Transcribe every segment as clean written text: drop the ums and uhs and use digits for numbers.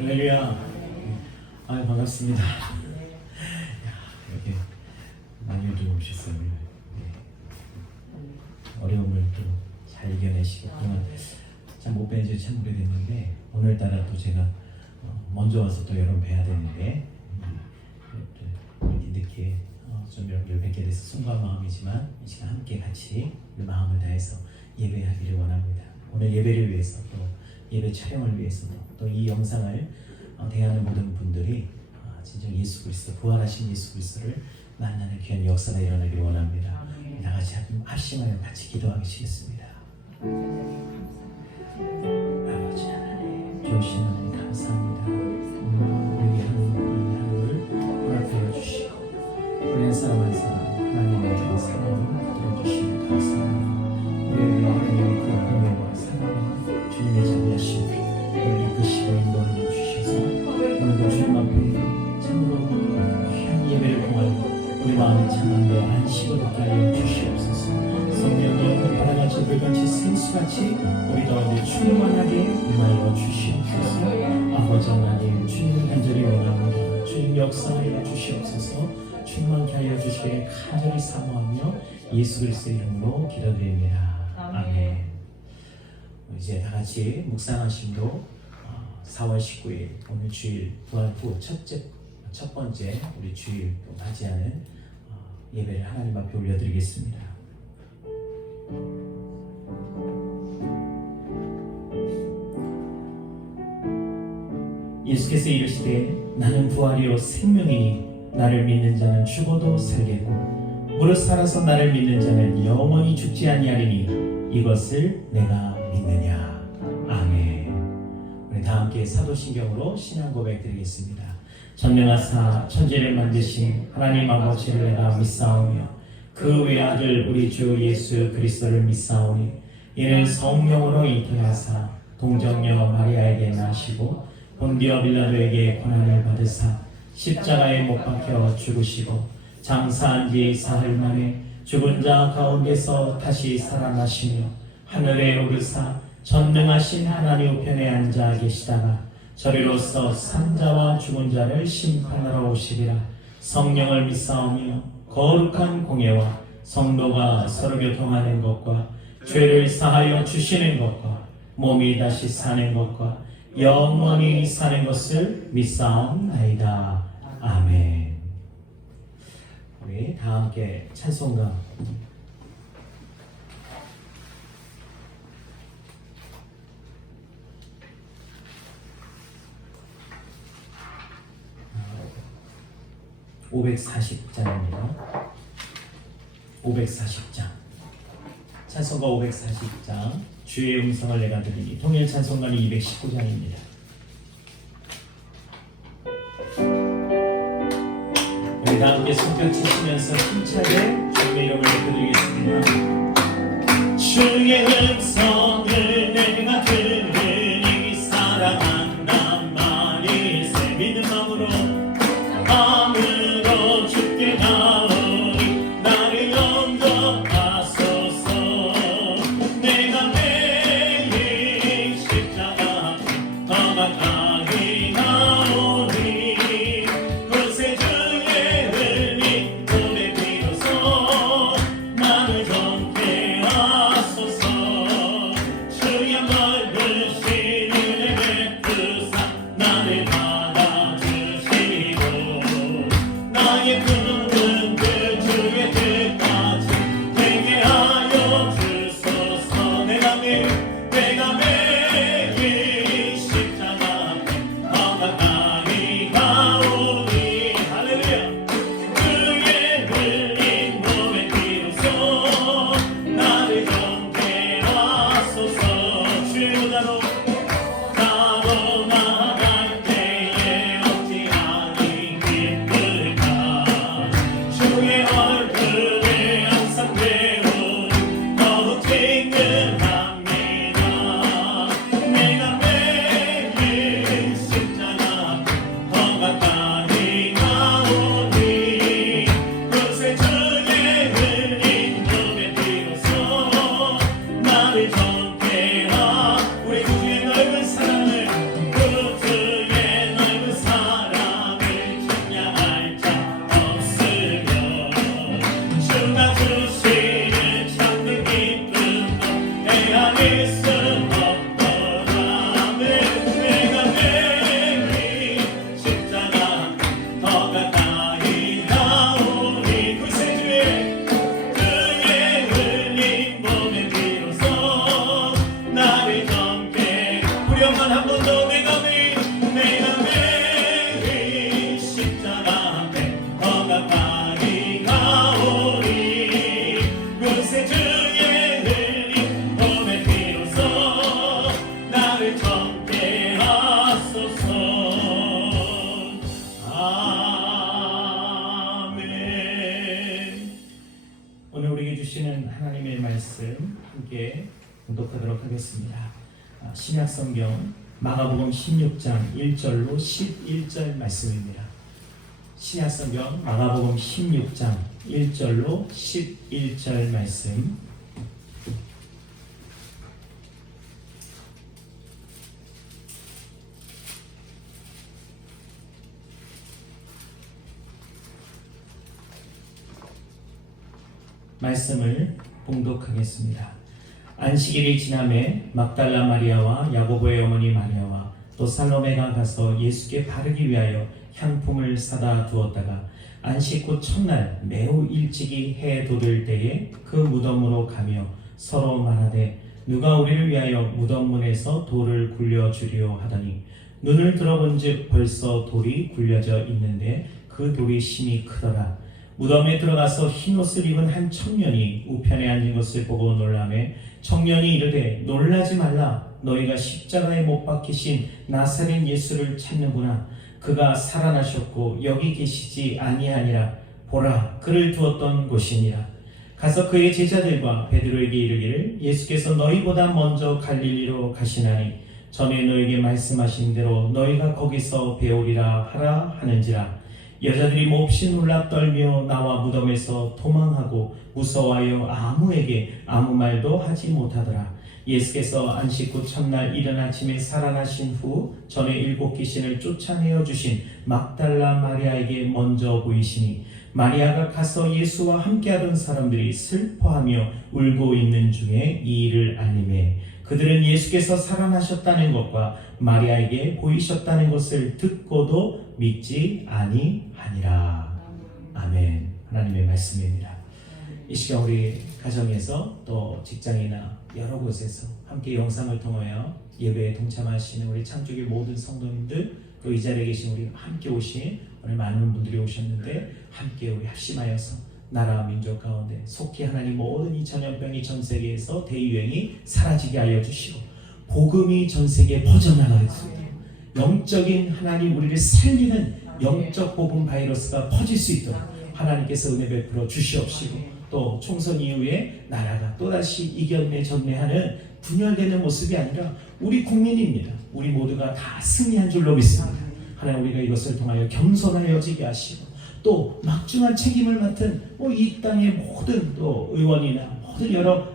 할렐루야. 아유, 반갑습니다. 이렇게 많이들 오셨어요. 네. 어려움을 또 잘 이겨내시고, 그동안 참 못 뵌 지 참 오래됐는데, 오늘따라 또 제가 먼저 와서 또 여러분 뵈야 되는데, 이렇게 늦게 좀 여러분들 뵙게 돼서 순수한 마음이지만, 이 시간 함께 같이 마음을 다해서 예배하기를 원합니다. 오늘 예배를 위해서, 또 예배 촬영을 위해서도, 또 이 영상을 대하는 모든 분들이 진정 예수 그리스도, 부활하신 예수 그리스도를 만나는 귀한 역사가 일어나기를 원합니다. 다 같이 합심하여 같이 기도하시겠습니다. 아버지 하나님, 좋으신 하나님 감사합니다. 우리에게 하는 이 하루를 허락하여 주시고, 우리 한 사람 한 사람 하나님의 사랑을 붙들어 주시니 감사합니다. 우리에게 하나님의 그 은혜와 사랑을 주님의 자비하심 우리를 이끄시고 인도하여 주셔서 오늘도 주님 앞에 참으로 귀한 예배를 통하여 우리 마음의 참만대 안식을 얻게 하여 주시옵소서. 성령님 바다같이 불같이 생수같이 우리 가운데 충만하게 임하여 주시옵소서. 아버지 하나님, 주님을 간절히 원합니다. 주님 역사하여 주시옵소서. 충만케 하여 주시기를 간절히 사모하며 예수 그리스도의 이름으로 기도드립니다. 아멘. 이제 다 같이 묵상하심도 4월 19일 오늘 주일 부활 후 첫 번째 우리 주일 맞이하는 예배를 하나님 앞에 올려드리겠습니다. 예수께서 이르시되 나는 부활이요 생명이니 나를 믿는 자는 죽어도 살겠고 무릇 살아서 나를 믿는 자는 영원히 죽지 아니하리니 이것을 내가 믿느냐. 아멘. 우리 다 함께 사도신경으로 신앙 고백 드리겠습니다. 전능하사 천지를 만드신 하나님 아버지를 내가 믿사오며 그 외아들 우리 주 예수 그리스도를 믿사오니 이는 성령으로 잉태하사 동정녀 마리아에게 나시고 본디오 빌라도에게 고난을 받으사 십자가에 못 박혀 죽으시고 장사한 지 사흘 만에 죽은 자 가운데서 다시 살아나시며 하늘에 오르사 전능하신 하나님 우편에 앉아 계시다가 저리로서 산자와 죽은 자를 심판하러 오시리라. 성령을 믿사오며 거룩한 공예와 성도가 서로 교통하는 것과 죄를 사하여 주시는 것과 몸이 다시 사는 것과 영원히 사는 것을 믿사옵나이다. 아멘. 우리 다 함께 찬송가 (540장입니다) 540장 찬송가 540장 주의 음성을 내가 들으니 통일 찬송가는 219장입니다. 우리 다 함께 손뼉 치시면서 힘차게 주의 이름을 드리겠습니다. 주의 음성을 내가 들으니 사랑한단 말일세. 믿는 마음으로 주께 나오니 나를 영접하소서. 내가 매일 십자가 더 가까이 나오니 그새 주의 은혜 몸에 비로소 나를 정케 하소서. 말씀 함께 봉독하도록 하겠습니다. 신약성경 마가복음 16장 1절로 11절 말씀입니다. 신약성경 마가복음 16장 1절로 11절 말씀. 말씀을 봉독하겠습니다. 안식일이 지남에 막달라 마리아와 야고보의 어머니 마리아와 또 살로메가 가서 예수께 바르기 위하여 향품을 사다 두었다가 안식 후 첫날 매우 일찍이 해 돋을 때에 그 무덤으로 가며 서로 말하되 누가 우리를 위하여 무덤 문에서 돌을 굴려주리오 하더니 눈을 들어본즉 벌써 돌이 굴려져 있는데 그 돌이 심히 크더라. 무덤에 들어가서 흰옷을 입은 한 청년이 우편에 앉은 것을 보고 놀라매 청년이 이르되 놀라지 말라. 너희가 십자가에 못 박히신 나사렛 예수를 찾는구나. 그가 살아나셨고 여기 계시지 아니하니라. 보라, 그를 두었던 곳이니라. 가서 그의 제자들과 베드로에게 이르기를 예수께서 너희보다 먼저 갈릴리로 가시나니 전에 너희에게 말씀하신 대로 너희가 거기서 배우리라 하라 하는지라. 여자들이 몹시 놀라 떨며 나와 무덤에서 도망하고 무서워하여 아무에게 아무 말도 하지 못하더라. 예수께서 안식 후 첫날 이른 아침에 살아나신 후 전에 7 귀신을 쫓아내어 주신 막달라 마리아에게 먼저 보이시니 마리아가 가서 예수와 함께하던 사람들이 슬퍼하며 울고 있는 중에 이 일을 알리매 그들은 예수께서 살아나셨다는 것과 마리아에게 보이셨다는 것을 듣고도 믿지 아니하니라. 아멘. 하나님의 말씀입니다. 이 시간 우리 가정에서 또 직장이나 여러 곳에서 함께 영상을 통하여 예배에 동참하시는 우리 창조교 모든 성도님들 또 이 자리에 계신 우리 함께 오신 오늘 많은 분들이 오셨는데 함께 우리 합심하여서 나라와 민족 가운데 속히 하나님 모든 이 전염병이 전 세계에서 대유행이 사라지게 하여 주시고 복음이 전 세계에 퍼져나갈 수 있도록 영적인 하나님 우리를 살리는 영적 복음 바이러스가 퍼질 수 있도록 하나님께서 은혜 베풀어 주시옵시고 또 총선 이후에 나라가 또다시 이겼네 졌네 하는 분열되는 모습이 아니라 우리 국민입니다. 우리 모두가 다 승리한 줄로 믿습니다. 하나님 우리가 이것을 통하여 겸손하여지게 하시고 또 막중한 책임을 맡은 이 땅의 모든 또 의원이나 모든 여러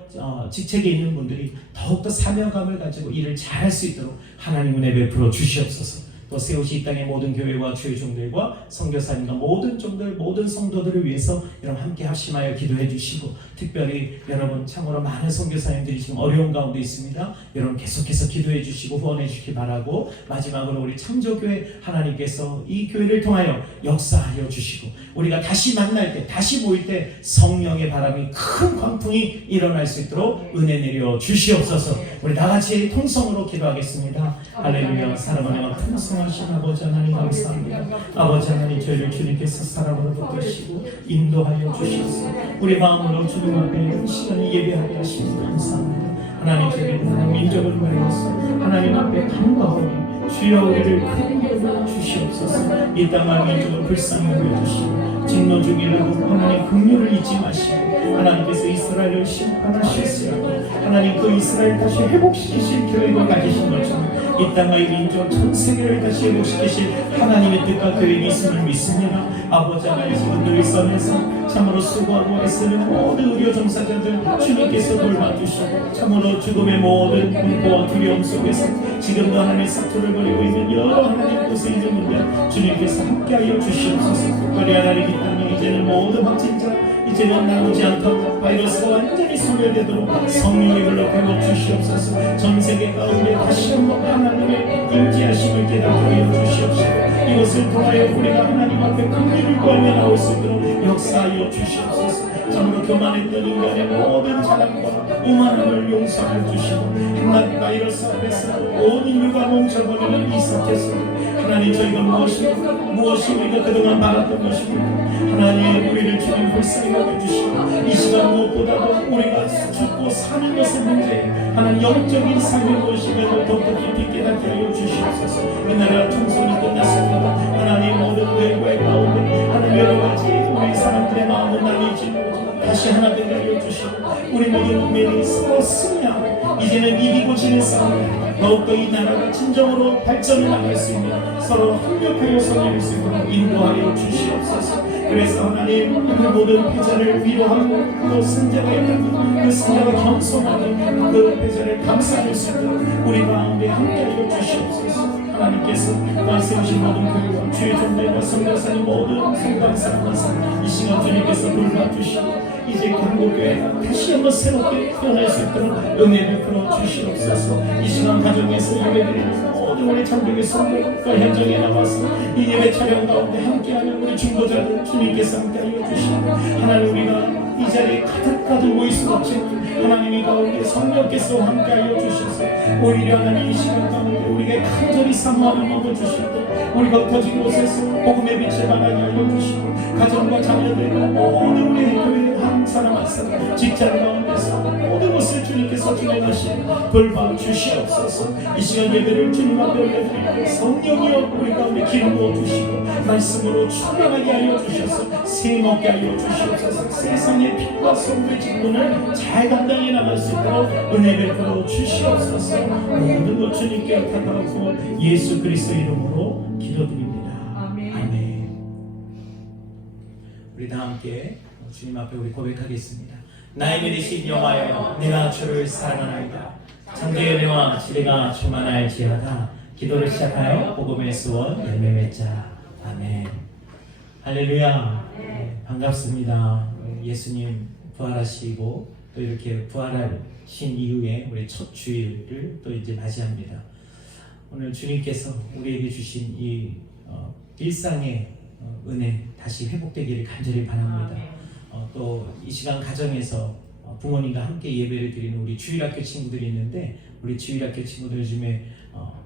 직책에 있는 분들이 더욱더 사명감을 가지고 일을 잘할 수 있도록 하나님 은혜 베풀어 주시옵소서. 또 세우시 이 땅의 모든 교회와 주의 종들과 선교사님과 모든 종들 모든 성도들을 위해서 여러분 함께 합심하여 기도해 주시고 특별히 여러분 참으로 많은 선교사님들이 지금 어려운 가운데 있습니다. 여러분 계속해서 기도해 주시고 후원해 주시기 바라고 마지막으로 우리 창조교회 하나님께서 이 교회를 통하여 역사하여 주시고 우리가 다시 만날 때 다시 모일 때 성령의 바람이 큰 광풍이 일어날 수 있도록 은혜 내려 주시옵소서. 우리 다같이 통성으로 기도하겠습니다. 할렐루야. 사랑하는 풍성하신 아버지 하나님 감사합니다. 아버지 하나님 저희를 주님께서 사랑으로 붙드시고 인도하여 주셔서 우리 마음으로 주님 앞에 이 시간을 예배하게 하시니 감사합니다. 하나님 저희를 하나님 민족을 위하여서 하나님 앞에 간과하니 주여 우리를 크게 여겨 주시옵소서. 이 땅과 민족을 불쌍히 여겨주시고 진노 중이라도 하나님 긍휼을 잊지 마시고 하나님께서 이스라엘을 심판하실지라도 하나님 그 이스라엘 다시 회복시키실 계획을 가지신 것처럼 이 땅과 이 민족 전 세계를 다시 회복시키실 하나님의 뜻과 계획이 있음을 믿습니다. 아버지 하나님 지금 늘 일선에서 참으로 수고하고 애쓰는 모든 의료 종사자들 주님께서 돌봐주시고 참으로 죽음의 모든 공포와 두려움 속에서 지금도 하나님의 사투를 벌이고 있는 여러 하나님 곳에 있는 분들 주님께서 함께하여 주시옵소서. 특별히 하나님 이 땅에 이제는 모든 확진자 이제는 나오지 않도록 바이러스가 완전히 소멸되도록 성령의 불러 회복 주시옵소서. 전 세계 가운데 다시 한번 하나님의 임재하심을 깨닫게 하여 주시옵소서. 이것을 통하여 우리가 하나님 앞에 긍휼을 구하며 나올 수 있도록 역사하여 주시옵소서. 참으로 교만했던 인간의 모든 자랑과 오만함을 용서하여 주시고 한낱 바이러스 앞에서 온 인류가 멈춰버리는 이 사태 속에 하나님 저희가 무엇이 우리가 그동안 바랐던 것입니까? 하나님 우리를 주님 불쌍히 여겨주시고 이 시간 무엇보다도 우리가 죽고 사는 것의 문제 하나님 영적인 삶이 무엇이며 더욱더 깊이 깨닫게 하여 주시옵소서. 이 나라 총선이 끝났습니다. 하나님 모든 외국의 가운데 하나님 여러 가지 우리 사람들의 마음은 나뉘지 다시 다시 하나 되게 하여 주시고 우리 모든 운명이 서로 승리하고 이제는 이기고 지는 싸움에 더욱더 이 나라가 진정으로 발전을 나갈 수 있는 서로 협력하여 섬길 수 있도록 인도하여 주시옵소서. 그래서 하나님 그 모든 패자를 위로하고 또 승자가 있다면 그 승자가 겸손하게 그 패자를 감싸줄 수 있도록 우리 가운데 함께하여 주시옵소서. 하나님께서 말씀하신 모든 교회와 주의 종들과 성교사님 모든 성당 사람들 이 시간 주님께서 돌봐주시고 이제 강국교회가 다시 한번 새롭게 태어날 수 있도록 은혜 베풀어 주시옵소서. 이 시간 가정에서 예배드리는 모든 우리 참교회 성도과 현장에 나와서 이 예배 촬영 가운데 함께하는 우리 중보자들 주님께서 함께하여 주시고 하나님 우리가 이 자리에 가득 모일 수 없지만 하나님이 가운데 성령께서 함께하여 주셔서 오히려 하나님 이 시간 가운데 우리가 간절히 사모하는 마음을 주시고 우리가 흩어진 곳에서 복음의 빛을 발하게 하여 주시고 가정과 자녀들과 모든 우리 교회 한 사람 한 사람 직장 가운데서 모든 것을 주님께서 진행하시고 돌봐 주시옵소서. 이 시간 예배를 주님 앞에 올려드리고 성령이여 우리 가운데 기름 부어 주시고 말씀으로 충만하게 하여 주셔서 세먹게 하여 주시옵소서. 세상의 빛과 소금의 직분을 잘 감당해 나갈 수 있도록 은혜 베풀어 주시옵소서. 모든 것 주님께 부탁하고 예수 그리스도 이름으로 기도드립니다. 아멘. 우리 다 함께 주님 앞에 우리 고백하겠습니다. 나의 믿으신 여호와여 내가 주를 사랑하나이다. 창조의 은혜와 지혜가 충만할지어다. 기도를 시작하여 복음의 수원 열매 맺자. 아멘. 할렐루야. 반갑습니다. 예수님 부활하시고 또 이렇게 부활하신 이후에 우리 첫 주일을 또 이제 맞이합니다. 오늘 주님께서 우리에게 주신 이 일상의 은혜 다시 회복되기를 간절히 바랍니다. 또 이 시간 가정에서 부모님과 함께 예배를 드리는 우리 주일학교 친구들이 있는데 우리 주일학교 친구들 요즘에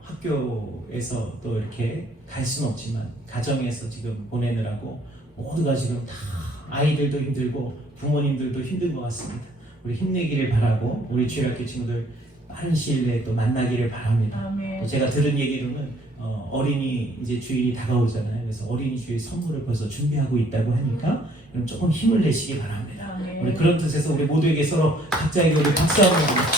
학교에서 또 이렇게 갈 수는 없지만 가정에서 지금 보내느라고 모두가 지금 다 아이들도 힘들고 부모님들도 힘든 것 같습니다. 우리 힘내기를 바라고 우리 주일학교 친구들 빠른 시일 내에 또 만나기를 바랍니다. 또 제가 들은 얘기로는 어린이 이제 주일이 다가오잖아요. 그래서 어린이 주일 선물을 벌써 준비하고 있다고 하니까 그럼 조금 힘을 내시기 바랍니다. 우리 그런 뜻에서 우리 모두에게 서로 각자에게 우리 박수 한번 드립니다.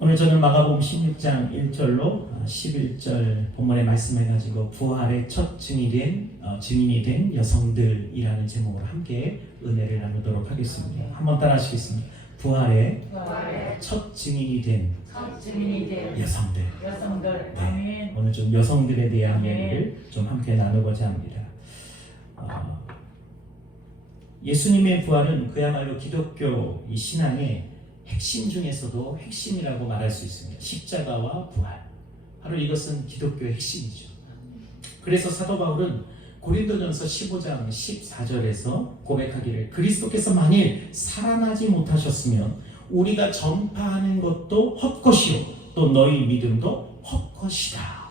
오늘 저는 마가복음 16장 1절로 11절 본문의 말씀해가지고 부활의 첫 증인이 된 여성들이라는 제목으로 함께 은혜를 나누도록 하겠습니다. 한번 따라하시겠습니다. 부활의 첫 증인이 된 여성들. 네. 오늘 좀 여성들에 대한 이야기를 좀 함께 나누고자 합니다. 예수님의 부활은 그야말로 기독교 이 신앙의 핵심 중에서도 핵심이라고 말할 수 있습니다. 십자가와 부활. 바로 이것은 기독교의 핵심이죠. 그래서 사도 바울은 고린도전서 15장 14절에서 고백하기를 그리스도께서 만일 살아나지 못하셨으면 우리가 전파하는 것도 헛것이요 또 너희 믿음도 헛것이다.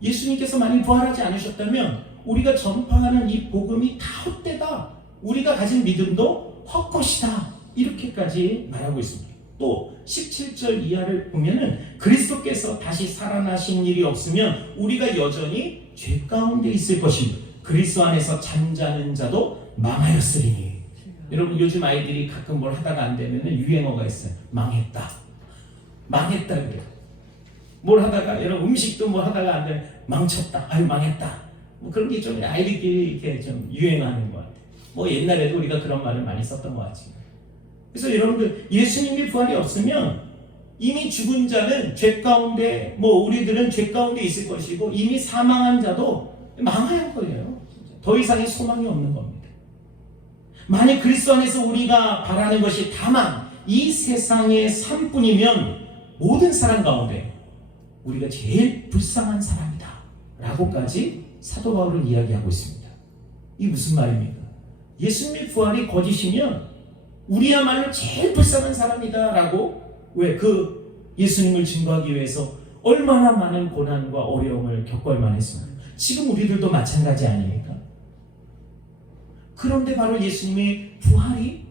예수님께서 만일 부활하지 않으셨다면 우리가 전파하는 이 복음이 다 헛되다. 우리가 가진 믿음도 헛것이다. 이렇게까지 말하고 있습니다. 또 17절 이하를 보면은 그리스도께서 다시 살아나신 일이 없으면 우리가 여전히 죄 가운데 있을 것이며 그리스도 안에서 잠자는 자도 망하였으리니. 여러분 요즘 아이들이 가끔 뭘 하다가 안 되면은 유행어가 있어요. 망했다 그래요. 뭘 하다가 여러분 음식도 뭐 하다가 안 되면 망쳤다. 아유 망했다. 뭐 그런 게 좀 아이들끼리 이렇게 좀 유행하는 것 같아요. 뭐 옛날에도 우리가 그런 말을 많이 썼던 것 같지만. 그래서 여러분들 예수님이 부활이 없으면 이미 죽은 자는 죄 가운데 우리들은 죄 가운데 있을 것이고 이미 사망한 자도 망할 거예요. 더 이상의 소망이 없는 겁니다. 만약 그리스도 안에서 우리가 바라는 것이 다만 이 세상의 삶뿐이면 모든 사람 가운데 우리가 제일 불쌍한 사람이다 라고까지 사도 바울은 이야기하고 있습니다. 이게 무슨 말입니까? 예수님의 부활이 거짓이면 우리야말로 제일 불쌍한 사람이다 라고 왜 그 예수님을 증거하기 위해서 얼마나 많은 고난과 어려움을 겪어야만 했습니까? 지금 우리들도 마찬가지 아닙니까? 그런데 바로 예수님의 부활이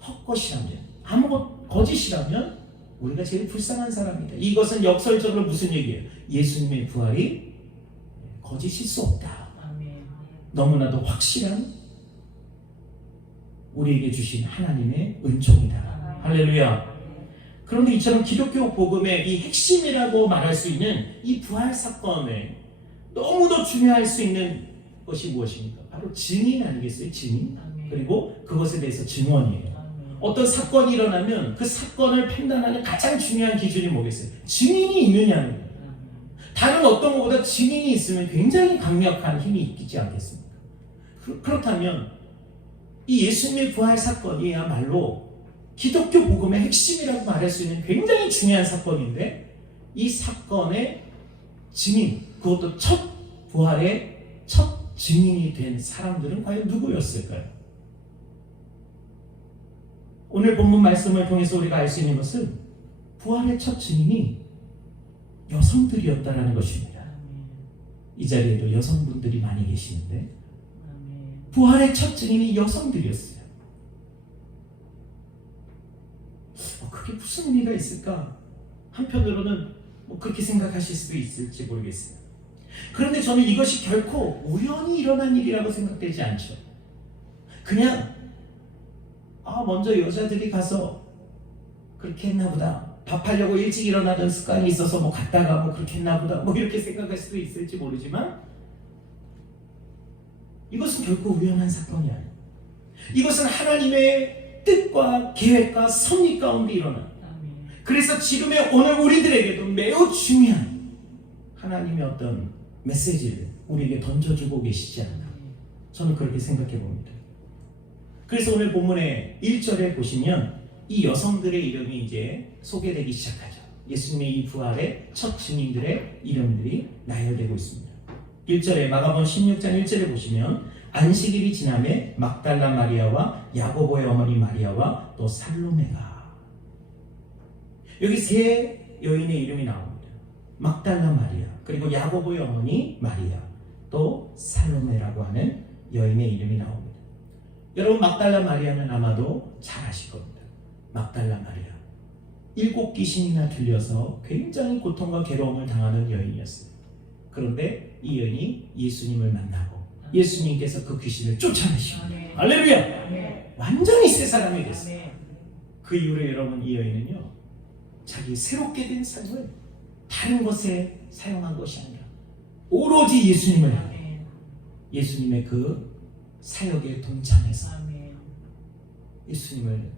헛것이라면 아무것 거짓이라면 우리가 제일 불쌍한 사람이다. 이것은 역설적으로 무슨 얘기예요? 예수님의 부활이 거짓일 수 없다. 너무나도 확실한 우리에게 주신 하나님의 은총이다. 할렐루야. 그런데 이처럼 기독교 복음의 이 핵심이라고 말할 수 있는 이 부활 사건에 너무도 중요할 수 있는 것이 무엇입니까? 바로 증인 아니겠어요? 증인. 그리고 그것에 대해서 증언이에요. 어떤 사건이 일어나면 그 사건을 판단하는 가장 중요한 기준이 뭐겠어요? 증인이 있느냐는 거예요. 다른 어떤 것보다 증인이 있으면 굉장히 강력한 힘이 있지 않겠습니까? 그렇다면 이 예수님의 부활 사건이야말로 기독교 복음의 핵심이라고 말할 수 있는 굉장히 중요한 사건인데, 이 사건의 증인, 그것도 첫 부활의 첫 증인이 된 사람들은 과연 누구였을까요? 오늘 본문 말씀을 통해서 우리가 알 수 있는 것은 부활의 첫 증인이 여성들이었다라는 것입니다. 이 자리에도 여성분들이 많이 계시는데 부활의 첫 증인이 여성들이었어요. 그게 무슨 의미가 있을까? 한편으로는 그렇게 생각하실 수도 있을지 모르겠어요. 그런데 저는 이것이 결코 우연히 일어난 일이라고 생각되지 않죠. 그냥 먼저 여자들이 가서 그렇게 했나 보다, 밥하려고 일찍 일어나던 습관이 있어서 갔다가 그렇게 했나 보다, 이렇게 생각할 수도 있을지 모르지만 이것은 결코 우연한 사건이 아니에요. 이것은 하나님의 뜻과 계획과 섭리 가운데 일어난, 그래서 지금의 오늘 우리들에게도 매우 중요한 하나님의 어떤 메시지를 우리에게 던져주고 계시지 않나, 저는 그렇게 생각해 봅니다. 그래서 오늘 본문의 1절에 보시면 이 여성들의 이름이 이제 소개되기 시작하죠. 예수님의 이 부활의 첫 증인들의 이름들이 나열되고 있습니다. 1절에 마가복음 16장 1절에 보시면 안식일이 지나매 막달라 마리아와 야고보의 어머니 마리아와 또 살로메가, 여기 세 여인의 이름이 나옵니다. 막달라 마리아, 그리고 야고보의 어머니 마리아, 또 살로메라고 하는 여인의 이름이 나옵니다. 여러분, 막달라 마리아는 아마도 잘 아실 겁니다. 막달라 마리아, 7 귀신이나 들려서 굉장히 고통과 괴로움을 당하는 여인이었어요. 그런데 이 여인이 예수님을 만나고 예수님께서 그 귀신을 쫓아내시고, 할렐루야! 완전히 새 사람이 됐어요. 그 이후로 여러분, 이 여인은요, 자기 새롭게 된 삶을 다른 것에 사용한 것이 아니라 오로지 예수님을 향해, 예수님의 그 사역에 동참해서 예수님을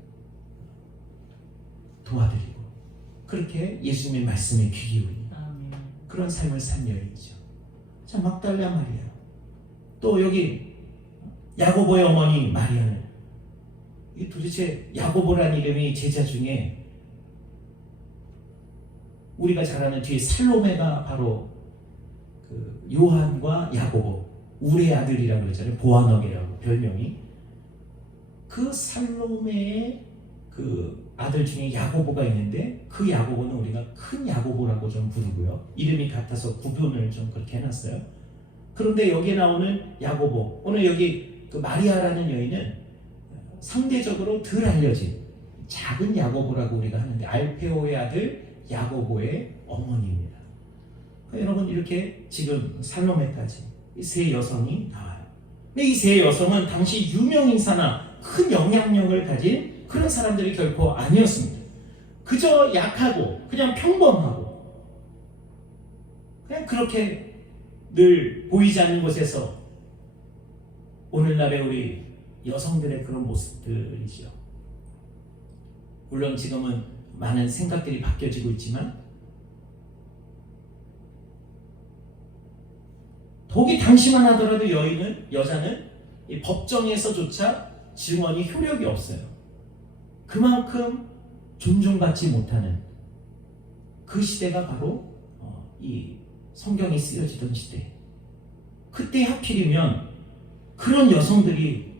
도와드리고 그렇게 예수님의 말씀에 귀 기울이는 그런 삶을 산 여인이죠. 자, 막달라 마리아, 또 여기 야고보의 어머니 마리아는, 이 도대체 야고보라는 이름이 제자 중에 우리가 잘 아는 뒤에 살로메가 바로 그 요한과 야고보, 울의 아들이라고 그러잖아요. 보아너게라고 별명이. 그 살로메의 그 아들 중에 야고보가 있는데 그 야고보는 우리가 큰 야고보라고 좀 부르고요. 이름이 같아서 구분을 좀 그렇게 해놨어요. 그런데 여기에 나오는 야고보, 오늘 여기 그 마리아라는 여인은 상대적으로 덜 알려진 작은 야고보라고 우리가 하는데 알페오의 아들 야고보의 어머니입니다. 그러니까 여러분, 이렇게 지금 살로메까지 이 세 여성이 나와요. 근데 이 세 여성은 당시 유명인사나 큰 영향력을 가진 그런 사람들이 결코 아니었습니다. 그저 약하고 그냥 평범하고 그냥 그렇게 늘 보이지 않는 곳에서 오늘날의 우리 여성들의 그런 모습들이죠. 물론 지금은 많은 생각들이 바뀌어지고 있지만 독이 당시만 하더라도 여자는 이 법정에서조차 증언이 효력이 없어요. 그만큼 존중받지 못하는 그 시대가 바로 이 성경이 쓰여지던 시대. 그때 하필이면 그런 여성들이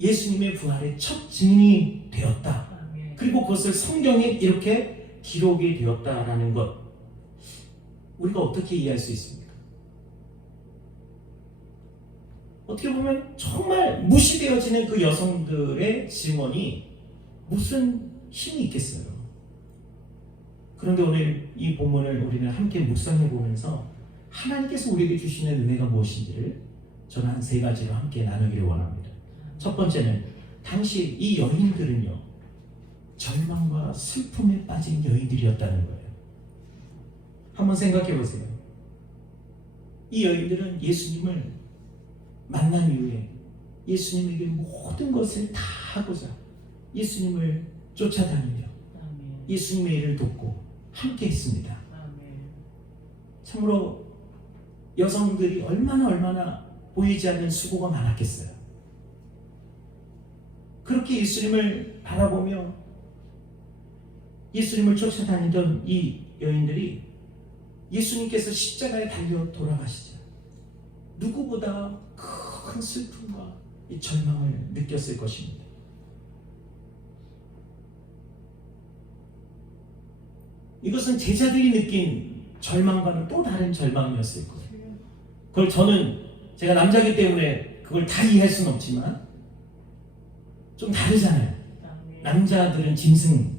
예수님의 부활의 첫 증인이 되었다. 그리고 그것을 성경에 이렇게 기록이 되었다라는 것, 우리가 어떻게 이해할 수 있습니까? 어떻게 보면 정말 무시되어지는 그 여성들의 증언이 무슨 힘이 있겠어요. 그런데 오늘 이 본문을 우리는 함께 묵상해 보면서 하나님께서 우리에게 주시는 은혜가 무엇인지를 저는 한 세 가지로 함께 나누기를 원합니다. 첫 번째는 당시 이 여인들은요, 절망과 슬픔에 빠진 여인들이었다는 거예요. 한번 생각해 보세요. 이 여인들은 예수님을 만난 이후에 예수님에게 모든 것을 다 하고자 예수님을 쫓아다니며 예수님의 일을 돕고 함께 했습니다. 참으로 여성들이 얼마나 보이지 않는 수고가 많았겠어요. 그렇게 예수님을 바라보며 예수님을 쫓아다니던 이 여인들이 예수님께서 십자가에 달려 돌아가시자 누구보다 큰 슬픔과 이 절망을 느꼈을 것입니다. 이것은 제자들이 느낀 절망과는 또 다른 절망이었을 거예요. 그걸 제가 남자이기 때문에 그걸 다 이해할 수는 없지만 좀 다르잖아요. 남자들은 짐승,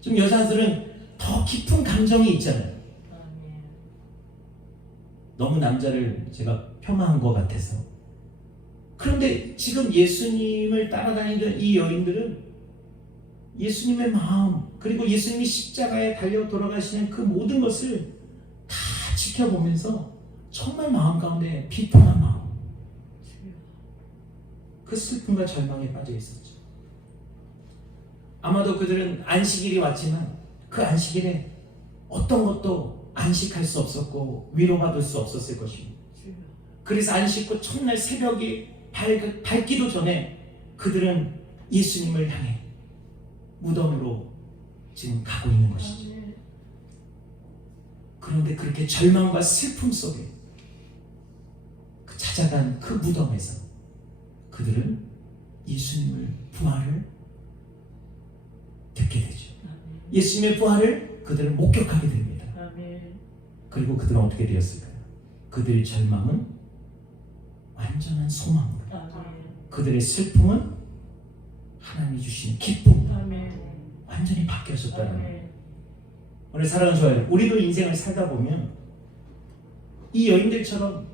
좀 여자들은 더 깊은 감정이 있잖아요. 너무 남자를 제가 폄하한 것 같아서. 그런데 지금 예수님을 따라다니던 이 여인들은 예수님의 마음, 그리고 예수님이 십자가에 달려 돌아가시는 그 모든 것을 다 지켜보면서 정말 마음 가운데 비통한 마음, 그 슬픔과 절망에 빠져 있었죠. 아마도 그들은 안식일이 왔지만 그 안식일에 어떤 것도 안식할 수 없었고 위로받을 수 없었을 것입니다. 그래서 안식 후 첫날 새벽이 밝기도 전에 그들은 예수님을 향해 무덤으로 지금 가고 있는 것이죠. 그런데 그렇게 절망과 슬픔 속에 찾아간 그 무덤에서 그들은 예수님을 부활을 듣게 되죠. 예수님의 부활을 그들은 목격하게 됩니다. 그리고 그들은 어떻게 되었을까요? 그들의 절망은 완전한 소망으로, 그들의 슬픔은 하나님이 주시는 기쁨으로 완전히 바뀌어졌다는 거예요. 오늘 사랑하는 저예요. 우리도 인생을 살다 보면 이 여인들처럼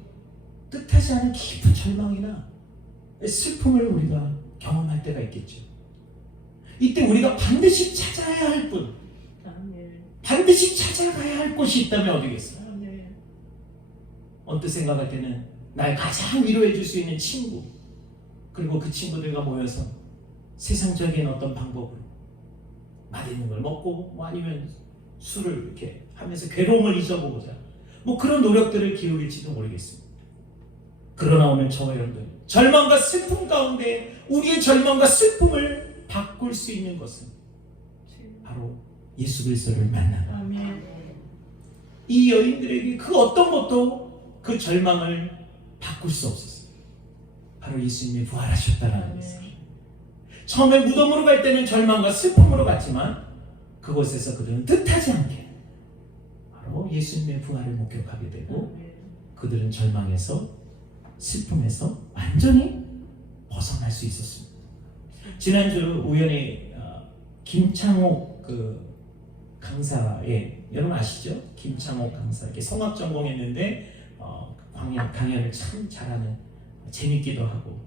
뜻하지 않은 깊은 절망이나 슬픔을 우리가 경험할 때가 있겠죠. 이때 우리가 반드시 찾아야 할 분, 반드시 찾아가야 할 곳이 있다면 어디겠어요? 언뜻 생각할 때는 날 가장 위로해 줄 수 있는 친구, 그리고 그 친구들과 모여서 세상적인 어떤 방법으로 맛있는 걸 먹고 아니면 술을 이렇게 하면서 괴로움을 잊어보고자 그런 노력들을 기울일지도 모르겠습니다. 그러나 오늘 저와 여러분들, 절망과 슬픔 가운데 우리의 절망과 슬픔을 바꿀 수 있는 것은 바로 예수 그리스도를 만나는, 이 여인들에게 그 어떤 것도 그 절망을 바꿀 수 없었어요. 바로 예수님이 부활하셨다는 것을. 처음에 무덤으로 갈 때는 절망과 슬픔으로 갔지만 그곳에서 그들은 뜻하지 않게 바로 예수님의 부활을 목격하게 되고 그들은 절망에서 슬픔에서 완전히 벗어날 수 있었습니다. 지난주 우연히 김창옥 강사의, 여러분 아시죠? 김창옥 강사, 이렇게 성악 전공했는데 강연을 참 잘하는, 재밌기도 하고,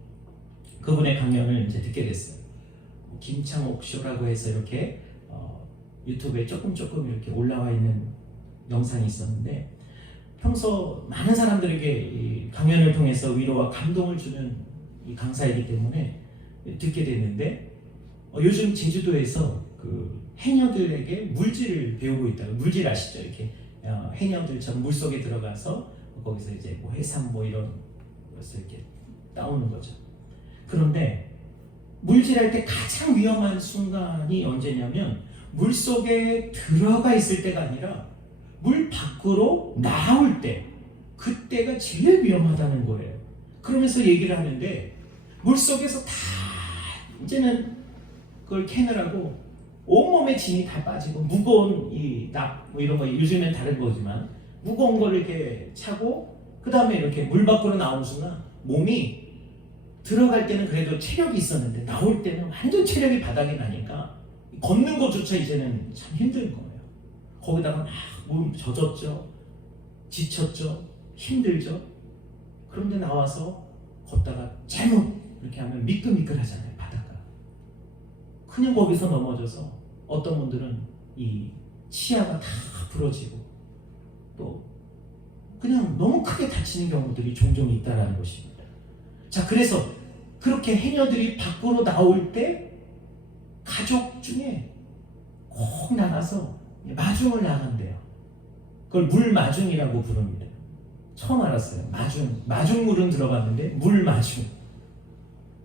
그분의 강연을 이제 듣게 됐어요. 김창옥 쇼라고 해서 이렇게 유튜브에 조금 이렇게 올라와 있는 영상이 있었는데, 평소 많은 사람들에게 이 강연을 통해서 위로와 감동을 주는 이 강사이기 때문에 듣게 됐는데, 요즘 제주도에서 그 해녀들에게 물질을 배우고 있다고. 물질 아시죠? 이렇게 해녀들처럼 물 속에 들어가서 거기서 이제 해삼 이런 것을 이렇게 따오는 거죠. 그런데 물질할 때 가장 위험한 순간이 언제냐면 물 속에 들어가 있을 때가 아니라 물 밖으로 나올 때, 그때가 제일 위험하다는 거예요. 그러면서 얘기를 하는데, 물 속에서 다 이제는 그걸 캐느라고 온몸에 진이 다 빠지고 무거운 이런 거, 요즘엔 다른 거지만 무거운 거를 이렇게 차고 그 다음에 이렇게 물 밖으로 나오는 순간 몸이 들어갈 때는 그래도 체력이 있었는데 나올 때는 완전 체력이 바닥이 나니까 걷는 것조차 이제는 참 힘든 거예요. 거기다가 막 몸 젖었죠, 지쳤죠, 힘들죠. 그런데 나와서 걷다가 잘못 이렇게 하면 미끌미끌하잖아요, 바다가. 그냥 거기서 넘어져서 어떤 분들은 이 치아가 다 부러지고 또 그냥 너무 크게 다치는 경우들이 종종 있다라는 것입니다. 자, 그래서 그렇게 해녀들이 밖으로 나올 때 가족 중에 꼭 나가서 마중을 나간대요. 그걸 물마중이라고 부릅니다. 처음 알았어요. 마중물은 들어봤는데 물마중.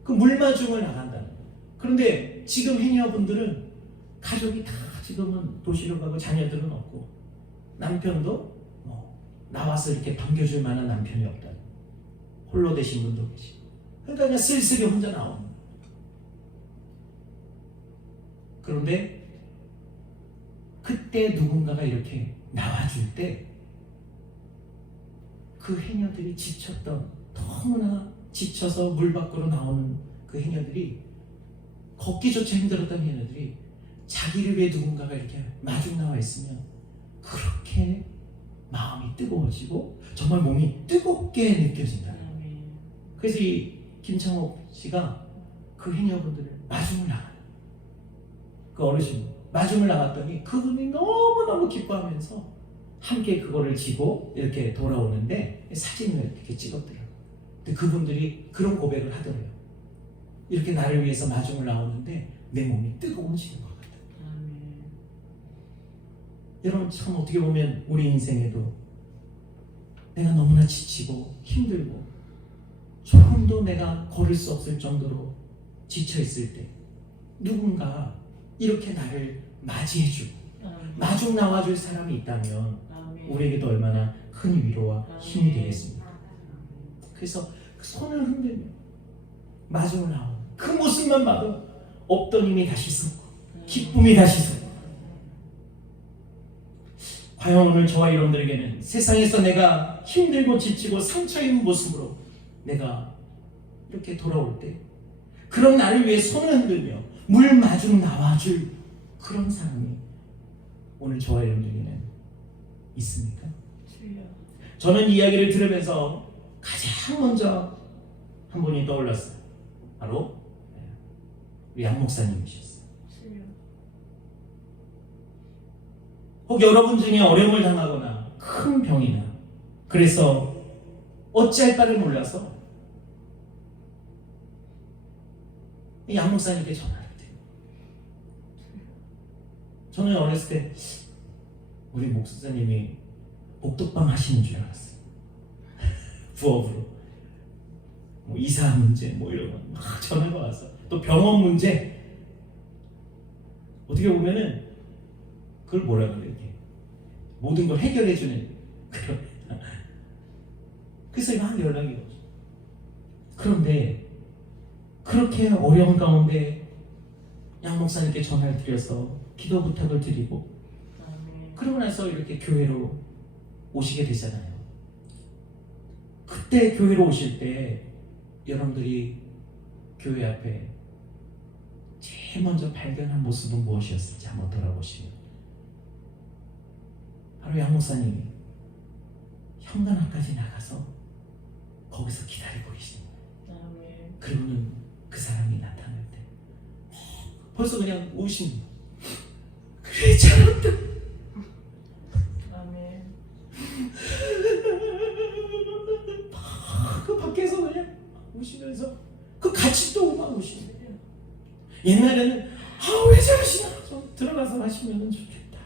그 물마중을 나간다는 거예요. 그런데 지금 해녀분들은 가족이 다 지금은 도시로 가고 자녀들은 없고 남편도 나와서 이렇게 반겨줄 만한 남편이 없다는, 홀로 되신 분도 계시고, 그러니까 그냥 쓸쓸히 혼자 나오는 거예요. 그런데 그때 누군가가 이렇게 나와줄 때 그 해녀들이 지쳤던, 너무나 지쳐서 물 밖으로 나오는 그 해녀들이, 걷기조차 힘들었던 해녀들이 자기를 위해 누군가가 이렇게 마중 나와 있으면 그렇게 마음이 뜨거워지고 정말 몸이 뜨겁게 느껴진다. 그래서 이 김창옥 씨가 그 해녀분들을 마중을 나가요. 그 어르신 마중을 나갔더니 그분이 너무너무 기뻐하면서 함께 그거를 지고 이렇게 돌아오는데 사진을 이렇게 찍었더라고요. 근데 그분들이 그런 고백을 하더래요. 이렇게 나를 위해서 마중을 나오는데 내 몸이 뜨거워지는 것 같다. 여러분, 참 어떻게 보면 우리 인생에도 내가 너무나 지치고 힘들고 조금도 내가 걸을 수 없을 정도로 지쳐있을 때 누군가 이렇게 나를 맞이해주고 마중 나와줄 사람이 있다면 우리에게도 얼마나 큰 위로와 힘이 되겠습니까? 그래서 그 손을 흔들며 마중을 나오는 그 모습만 봐도 없던 힘이 다시 솟고 기쁨이 다시 솟고, 과연 오늘 저와 여러분들에게는 세상에서 내가 힘들고 지치고 상처 입은 모습으로 내가 이렇게 돌아올 때 그런 나를 위해 손을 흔들며 물 마중 나와줄 그런 사람이 오늘 저와 여러분들에게는 있습니까? 저는 이 이야기를 들으면서 가장 먼저 한 분이 떠올랐어요. 바로 우리 양 목사님이셨어요. 혹 여러분 중에 어려움을 당하거나 큰 병이나 그래서 어찌할 바를 몰라서 양 목사님께 전화를 드려요. 저는 어렸을 때 우리 목사님이 복덕방 하시는 줄 알았어요. 부업으로 뭐 이사 문제 뭐 이런 거 막 전화가 와서 또 병원 문제, 어떻게 보면은 그걸 뭐라 그래, 이렇게 모든 걸 해결해주는 그런. 그래서 막 연락이 오죠. 그런데 그렇게 어려운 가운데 양 목사님께 전화를 드려서 기도 부탁을 드리고 그러고 나서 이렇게 교회로 오시게 되잖아요. 그때 교회로 오실 때 여러분들이 교회 앞에 제일 먼저 발견한 모습은 무엇이었을지 한번 돌아보시면 바로 양 목사님이 현관 앞까지 나가서 거기서 기다리고 계시는 거예요. 그리고는 그 사람이 나타날 때 벌써 그냥 우시는 거예요. 그래, 잘한다. 아멘. 그 밖에서 그냥 우시면서 그 같이 또 막 우시는 거예요. 옛날에는 왜 저러시나, 좀 들어가서 하시면 좋겠다.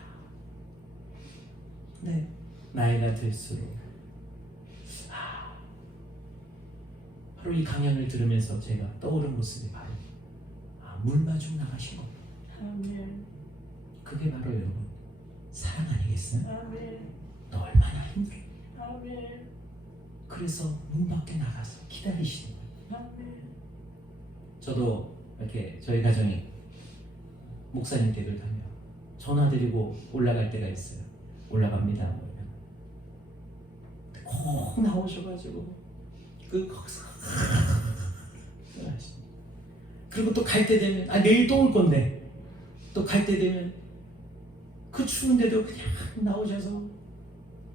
네, 나이가 들수록 바로 이 강연을 들으면서 제가 떠오른 모습이 바로 물마중 나가신 겁니다. 아멘. 그게 바로 여러분 사랑 아니겠어요? 아멘. 너 얼마나 힘들어. 아멘. 그래서 문 밖에 나가서 기다리시는 거예요. 아멘. 저도 이렇게 저희 가정이 목사님 댁을 가면 전화드리고 올라갈 때가 있어요. 올라갑니다. 꼭 나오셔가지고 거기서 그리고 또 갈 때 되면 내일 또 올 건데 또 갈 때 되면 그 추운데도 그냥 나오셔서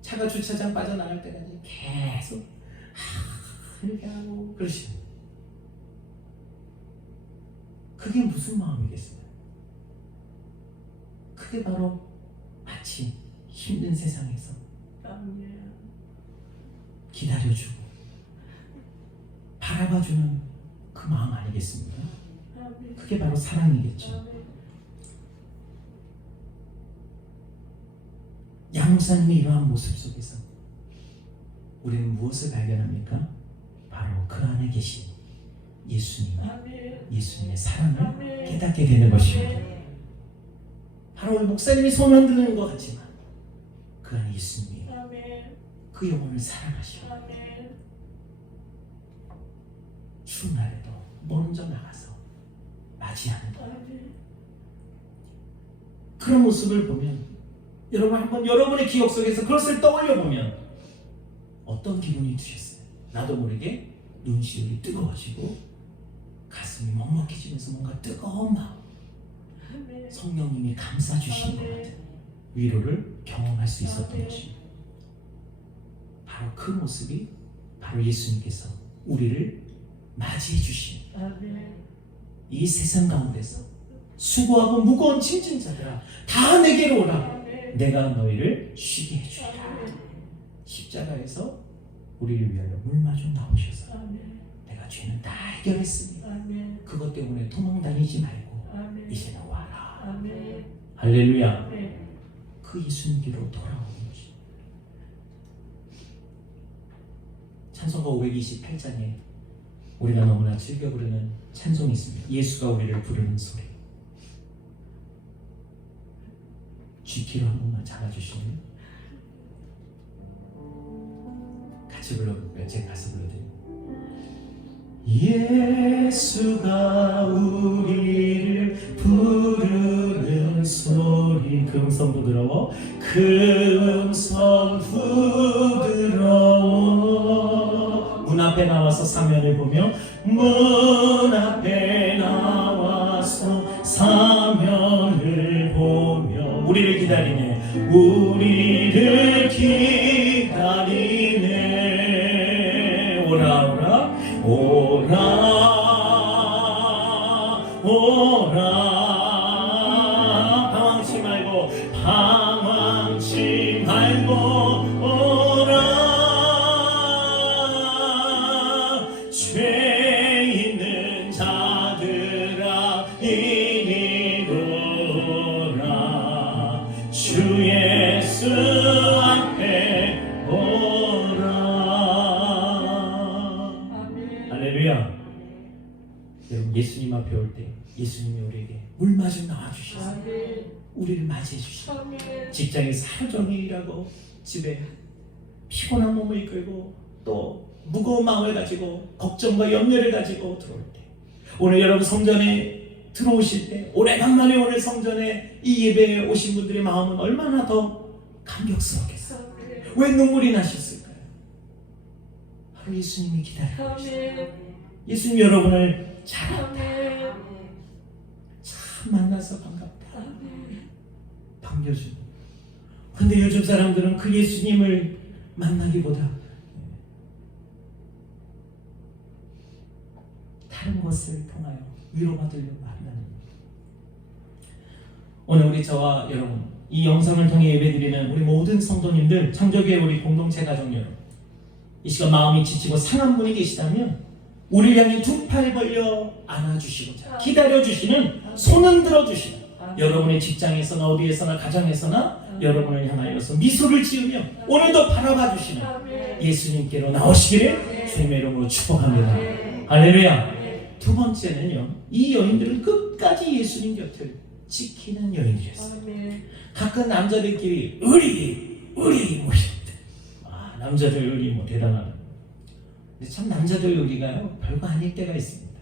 차가 주차장 빠져나갈 때까지 계속 힘들게 하고 그러시는 거예요. 그게 무슨 마음이겠어요? 그게 바로 마치 힘든 세상에서 기다려주고 바라봐주는 그 마음 아니겠습니까? 그게 바로 사랑이겠죠. 양목사님의 이러한 모습 속에서 우리는 무엇을 발견합니까? 바로 그 안에 계신 예수님의 사랑을 깨닫게 되는 것입니다. 바로 목사님이 손 흔드는 것 같지만 그 안에 예수님이 그 영혼을 사랑하시고 추운 날에도 먼저 나가서 맞이하는 것. 그런 모습을 보면 여러분 한번 여러분의 기억 속에서 그것을 떠올려 보면 어떤 기분이 드셨어요? 나도 모르게 눈시울이 뜨거워지고 가슴이 먹먹해지면서 뭔가 뜨거운 마음, 성령님이 감싸주신 것 같은 위로를 경험할 수 있었던 것입니다. 바로 그 모습이 바로 예수님께서 우리를 맞이해 주신 이 세상 가운데서 수고하고 무거운 짐진 자들아 다 내게로 오라, 내가 너희를 쉬게 해주리라. 십자가에서 우리를 위하여 물마저 나오셔서 내가 죄는 다 해결했으니 그것 때문에 도망다니지 말고 이제는 와라. 할렐루야. 그 예수님께로 돌아오는 것이 찬송가 528장에 우리가 너무나 즐겨 부르는 찬송이 있습니다. 예수가 우리를 부르는 소리. G키로 한 번만 잡아주시면 같이 불러볼까요? 제가 가서 불러드립니다. 예수가 우리를 부르는 소리. 그 음성 부드러워, 그 음성 부드러워. 문 앞에 나와서 사면을 보며, 문 앞에 나와서 사면을 보며 우리를 기다리네, 우리를 기다리네. 오라 오라 오라 오라. 방황치 말고 방황치 말고 오라. 죄 있는 자들아 이리로 오라. 주 예수 앞에 오라. 할렐루야. 여러분 예수님 앞에 올 때 예수님이 우리에게 물마저 나와주셔서 우리를 맞이해 주시고, 직장에서 하루 종일 일하고 집에 피곤한 몸을 이끌고 또 무거운 마음을 가지고 걱정과 염려를 가지고 들어올 때, 오늘 여러분 성전에 들어오실 때, 오래간만에 오늘 성전에 이 예배에 오신 분들의 마음은 얼마나 더 감격스럽겠어요. 왜 눈물이 나셨을까요? 바로 예수님이 기다리고 계십니다. 예수님 여러분을 잘 안다, 참 만나서 반갑다, 반겨주고. 근데 요즘 사람들은 그 예수님을 만나기보다 다른 것을 통하여 위로받으려고 한다는 겁니다. 오늘 우리 저와 여러분, 이 영상을 통해 예배드리는 우리 모든 성도님들, 창조교회 우리 공동체 가족 여러분, 이 시간 마음이 지치고 상한 분이 계시다면 우리를 향해 두 팔 벌려 안아주시고 기다려주시는, 손은 들어주시는, 여러분의 직장에서나 어디에서나 가정에서나 여러분을 향하여서 미소를 지으며 오늘도 바라봐 주시는 예수님께로 나오시기를 주님의 이름으로 축복합니다. 할렐루야. 두 번째는요, 이 여인들은 끝까지 예수님 곁을 지키는 여인들이었어요. 가끔 남자들끼리 의리 모십니다. 남자들 의리 뭐 대단하다. 근데 참 남자들 의리가요 별거 아닐 때가 있습니다.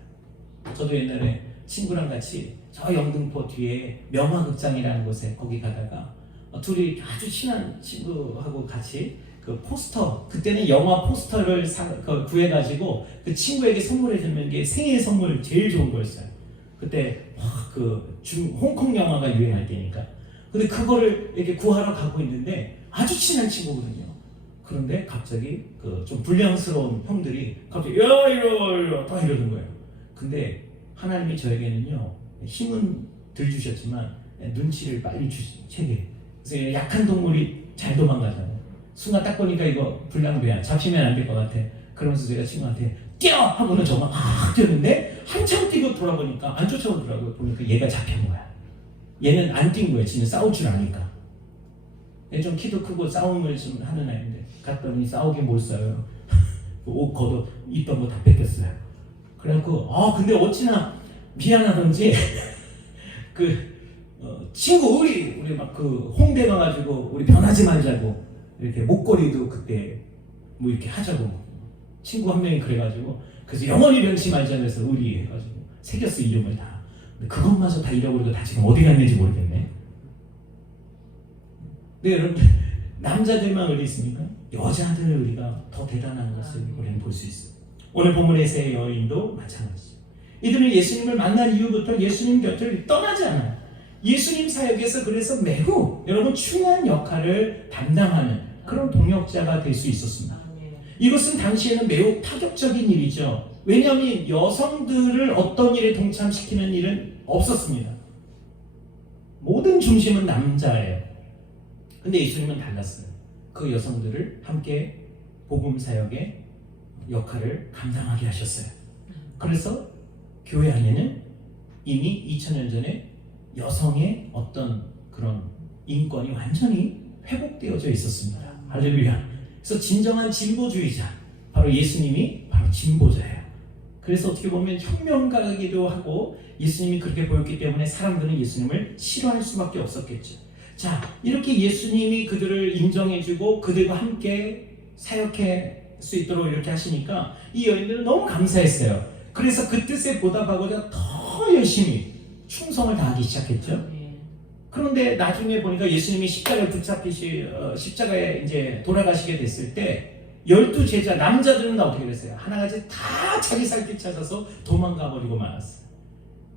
저도 옛날에 친구랑 같이 저 영등포 뒤에 명화극장이라는 곳에 거기 가다가 둘이 아주 친한 친구하고 같이 그 포스터, 그때는 영화 포스터를 구해가지고 그 친구에게 선물해주는 게 생일 선물 제일 좋은 거였어요. 그때 홍콩 영화가 유행할 때니까. 근데 그거를 이렇게 구하러 가고 있는데 아주 친한 친구거든요. 그런데 갑자기 그 좀 불량스러운 형들이 갑자기 야 이러 딱 이러는 거예요. 근데 하나님이 저에게는요 힘은 덜 주셨지만 눈치를 빨리 채게. 그래서 약한 동물이 잘 도망가잖아요. 순간 딱 보니까 이거 불량배야. 잡히면 안 될 것 같아. 그러면서 제가 친구한테 뛰어! 하고는 저가 막 뛰었는데 한참 뛰고 돌아보니까 안 쫓아오더라고요. 보니까 얘가 잡힌 거야. 얘는 안 뛴 거예요. 지는 싸울 줄 아니까. 얘 좀 키도 크고 싸움을 좀 하는 아이인데 갔더니 싸우긴 뭘 싸워요. 옷 걷어 입던 거 다 뺏겼어요. 그래갖고 근데 어찌나 미안하던지 친구 우리 막 그 홍대 가가지고 우리 변하지 말자고 이렇게 목걸이도 그때 뭐 이렇게 하자고 친구 한 명이 그래가지고 그래서 영원히 변치 말자면서 의리해가지고 새겼어 이름을 다. 근데 그것마저 다 잃어버리고 다 지금 어디 갔는지 모르겠네. 네 여러분 남자들만 의리 있습니까? 여자들의 의리가 더 대단한 것을 우리는 볼 수 있어요. 오늘 본문의 세 여인도 마찬가지죠. 이들은 예수님을 만난 이후부터 예수님 곁을 떠나지 않아요. 예수님 사역에서 그래서 매우 여러분 중요한 역할을 담당하는 그런 동역자가 될 수 있었습니다. 이것은 당시에는 매우 파격적인 일이죠. 왜냐하면 여성들을 어떤 일에 동참시키는 일은 없었습니다. 모든 중심은 남자예요. 근데 예수님은 달랐어요. 그 여성들을 함께 복음 사역의 역할을 감당하게 하셨어요. 그래서 교회 안에는 이미 2000년 전에 여성의 어떤 그런 인권이 완전히 회복되어져 있었습니다. 할렐루야. 그래서 진정한 진보주의자, 바로 예수님이 바로 진보자예요. 그래서 어떻게 보면 혁명가이기도 하고 예수님이 그렇게 보였기 때문에 사람들은 예수님을 싫어할 수밖에 없었겠죠. 자, 이렇게 예수님이 그들을 인정해주고 그들과 함께 사역할 수 있도록 이렇게 하시니까 이 여인들은 너무 감사했어요. 그래서 그 뜻에 보답하고자 더 열심히 충성을 다하기 시작했죠. 그런데 나중에 보니까 예수님이 십자가에 이제 돌아가시게 됐을 때 12제자 남자들은 어떻게 됐어요? 하나같이 다 자기 살 길 찾아서 도망가 버리고 말았어요.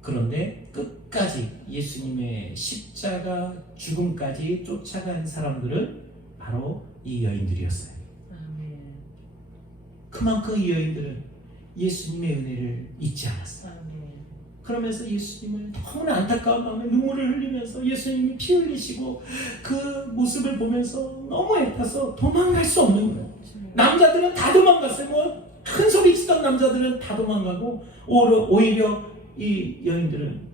그런데 끝까지 예수님의 십자가 죽음까지 쫓아간 사람들은 바로 이 여인들이었어요. 그만큼 이 여인들은 예수님의 은혜를 잊지 않았어요. 그러면서 예수님을 너무나 안타까운 마음에 눈물을 흘리면서 예수님이 피 흘리시고 그 모습을 보면서 너무 애타서 도망갈 수 없는 거예요. 남자들은 다 도망갔어요. 뭐 큰 소리 치던 남자들은 다 도망가고 오히려 이 여인들은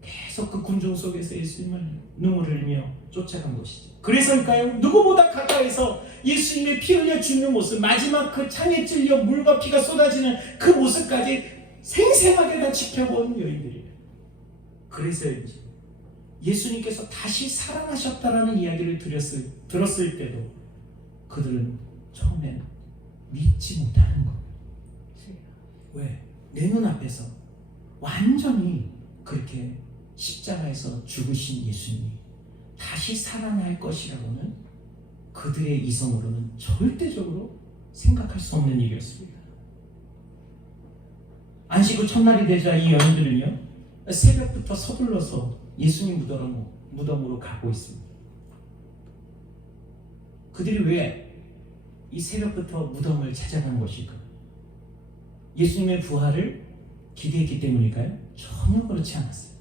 계속 그 군중 속에서 예수님을 눈물을 흘리며 쫓아간 것이죠. 그래서일까요? 누구보다 가까이서 예수님의 피 흘려 죽는 모습, 마지막 그 창에 찔려 물과 피가 쏟아지는 그 모습까지 생생하게 다 지켜본 여인들이에요. 그래서인지 예수님께서 다시 살아나셨다라는 이야기를 들었을 때도 그들은 처음엔 믿지 못하는 거예요. 왜? 내 눈앞에서 완전히 그렇게 십자가에서 죽으신 예수님이 다시 살아날 것이라고는 그들의 이성으로는 절대적으로 생각할 수 없는 일이었습니다. 안식 후 첫날이 되자 이 여인들은요 새벽부터 서둘러서 예수님 무덤으로 가고 있습니다. 그들이 왜 이 새벽부터 무덤을 찾아간 것일까? 예수님의 부활을 기대했기 때문일까요? 전혀 그렇지 않았어요.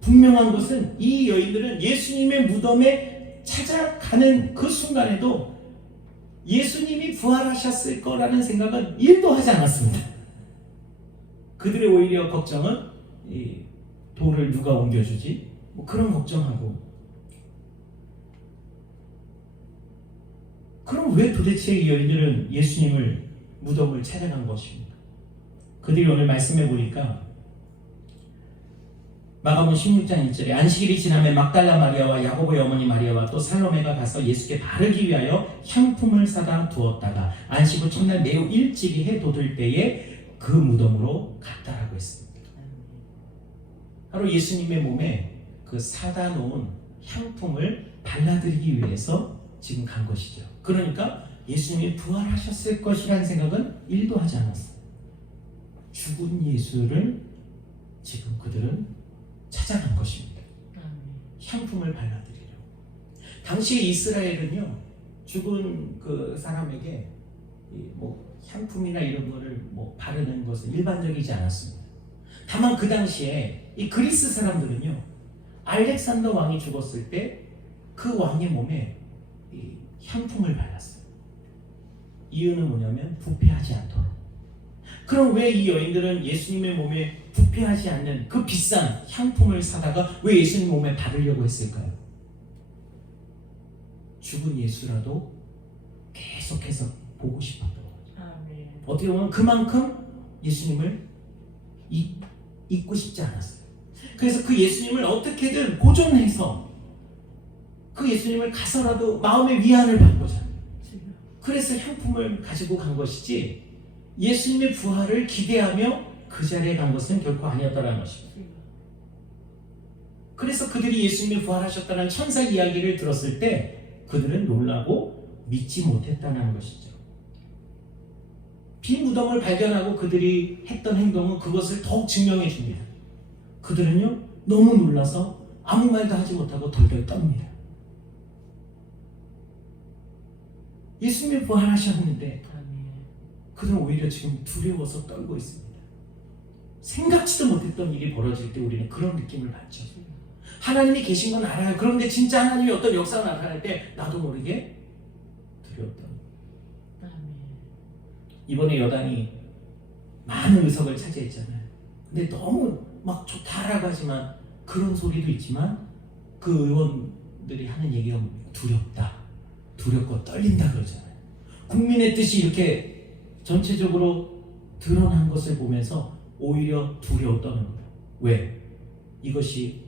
분명한 것은 이 여인들은 예수님의 무덤에 찾아가는 그 순간에도 예수님이 부활하셨을 거라는 생각은 1도 하지 않았습니다. 그들의 오히려 걱정은 이 돌을 누가 옮겨주지? 뭐 그런 걱정하고. 그럼 왜 도대체 이 여인들은 예수님을 무덤을 찾아간 것입니까? 그들이 오늘 말씀해 보니까 마가복음 16장 1절에 안식일이 지나면 막달라 마리아와 야고보의 어머니 마리아와 또 살로메가 가서 예수께 바르기 위하여 향품을 사다 두었다가 안식 후 첫날 매우 일찍이 해 돋을 때에 그 무덤으로 갔다라고 했습니다. 바로 예수님의 몸에 그 사다 놓은 향품을 발라드리기 위해서 지금 간 것이죠. 그러니까 예수님이 부활하셨을 것이라는 생각은 1도 하지 않았어요. 죽은 예수를 지금 그들은 찾아간 것입니다. 향품을 발라드리려. 당시 이스라엘은요 죽은 그 사람에게 뭐 향품이나 이런 거를 뭐 바르는 것은 일반적이지 않았습니다. 다만 그 당시에 이 그리스 사람들은요, 알렉산더 왕이 죽었을 때 그 왕의 몸에 이 향품을 발랐어요. 이유는 뭐냐면 부패하지 않도록. 그럼 왜 이 여인들은 예수님의 몸에 부패하지 않는 그 비싼 향품을 사다가 왜 예수님 몸에 바르려고 했을까요? 죽은 예수라도 계속해서 보고 싶었던 거죠. 어떻게 보면 그만큼 예수님을 잊고 싶지 않았어요. 그래서 그 예수님을 어떻게든 보존해서 그 예수님을 가서라도 마음의 위안을 받고자, 그래서 향품을 가지고 간 것이지 예수님의 부활을 기대하며 그 자리에 간 것은 결코 아니었다는 것입니다. 그래서 그들이 예수님이 부활하셨다는 천사 이야기를 들었을 때 그들은 놀라고 믿지 못했다는 것이죠. 빈 무덤을 발견하고 그들이 했던 행동은 그것을 더욱 증명해 줍니다. 그들은요, 너무 놀라서 아무 말도 하지 못하고 덜덜 떱니다. 예수님이 부활하셨는데 그들은 오히려 지금 두려워서 떨고 있습니다. 생각지도 못했던 일이 벌어질 때 우리는 그런 느낌을 받죠. 하나님이 계신 건 알아요. 그런데 진짜 하나님이 어떤 역사가 나타날 때 나도 모르게 두려웠던. 이번에 여당이 많은 의석을 차지했잖아요. 근데 너무 막 좋다라고 하지만 그런 소리도 있지만 그 의원들이 하는 얘기가 뭡니까? 두렵다. 두렵고 떨린다 그러잖아요. 국민의 뜻이 이렇게 전체적으로 드러난 것을 보면서 오히려 두려웠다는 거예요. 왜? 이것이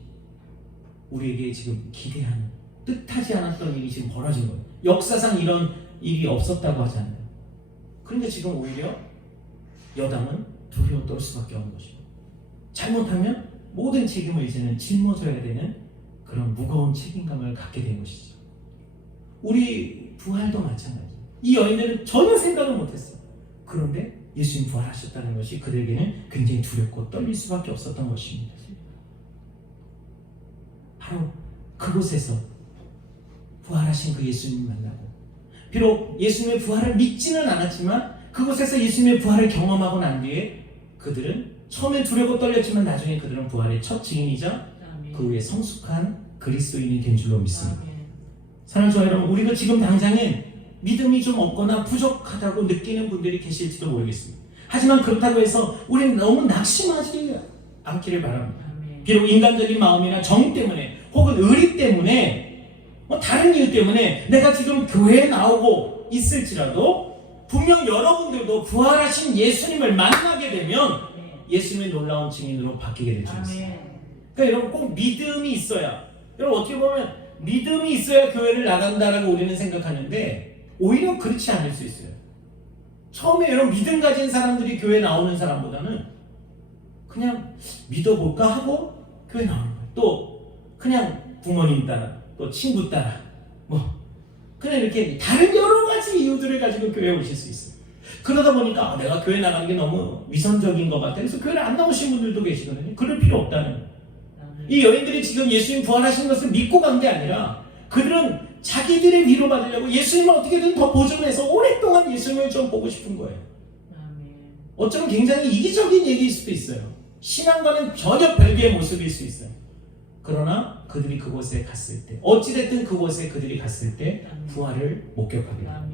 우리에게 지금 기대하는, 뜻하지 않았던 일이 지금 벌어진 거예요. 역사상 이런 일이 없었다고 하잖아요. 그런데 지금 오히려 여당은 두려워 떨 수밖에 없는 것이고, 잘못하면 모든 책임을 이제는 짊어져야 되는 그런 무거운 책임감을 갖게 된 것이죠. 우리 부활도 마찬가지예요. 이 여인들은 전혀 생각을 못했어요. 그런데 예수님 부활하셨다는 것이 그들에게는 굉장히 두렵고 떨릴 수밖에 없었던 것입니다. 바로 그곳에서 부활하신 그 예수님 만나고, 비록 예수님의 부활을 믿지는 않았지만 그곳에서 예수님의 부활을 경험하고 난 뒤에 그들은 처음엔 두렵고 떨렸지만 나중에 그들은 부활의 첫 증인이자 그 후에 성숙한 그리스도인이 된 줄로 믿습니다. 사랑하는 저와 여러분, 우리도 지금 당장엔 믿음이 좀 없거나 부족하다고 느끼는 분들이 계실지도 모르겠습니다. 하지만 그렇다고 해서 우리는 너무 낙심하지 않기를 바랍니다. 비록 인간적인 마음이나 정 때문에 혹은 의리 때문에 다른 이유 때문에 내가 지금 교회에 나오고 있을지라도 분명 여러분들도 부활하신 예수님을 만나게 되면 예수님의 놀라운 증인으로 바뀌게 될 줄 믿습니다. 그러니까 여러분 꼭 믿음이 있어야, 여러분 어떻게 보면 믿음이 있어야 교회를 나간다라고 우리는 생각하는데 오히려 그렇지 않을 수 있어요. 처음에 여러분 믿음 가진 사람들이 교회 나오는 사람보다는 그냥 믿어볼까 하고 교회 나오는 거예요. 또 그냥 부모님 따라, 또 친구 따라, 그냥 이렇게 다른 여러 가지 이유들을 가지고 교회에 오실 수 있어요. 그러다 보니까 내가 교회 나가는 게 너무 위선적인 것 같아. 그래서 교회를 안 나오신 분들도 계시거든요. 그럴 필요 없다는 거예요. 이 여인들이 지금 예수님 부활하신 것을 믿고 간 게 아니라 그들은 자기들의 위로받으려고 예수님을 어떻게든 더 보존해서 오랫동안 예수님을 좀 보고 싶은 거예요. 어쩌면 굉장히 이기적인 얘기일 수도 있어요. 신앙과는 전혀 별개의 모습일 수 있어요. 그러나 그들이 그곳에 갔을 때, 어찌됐든 그곳에 그들이 갔을 때 부활을 목격하게 됩니다.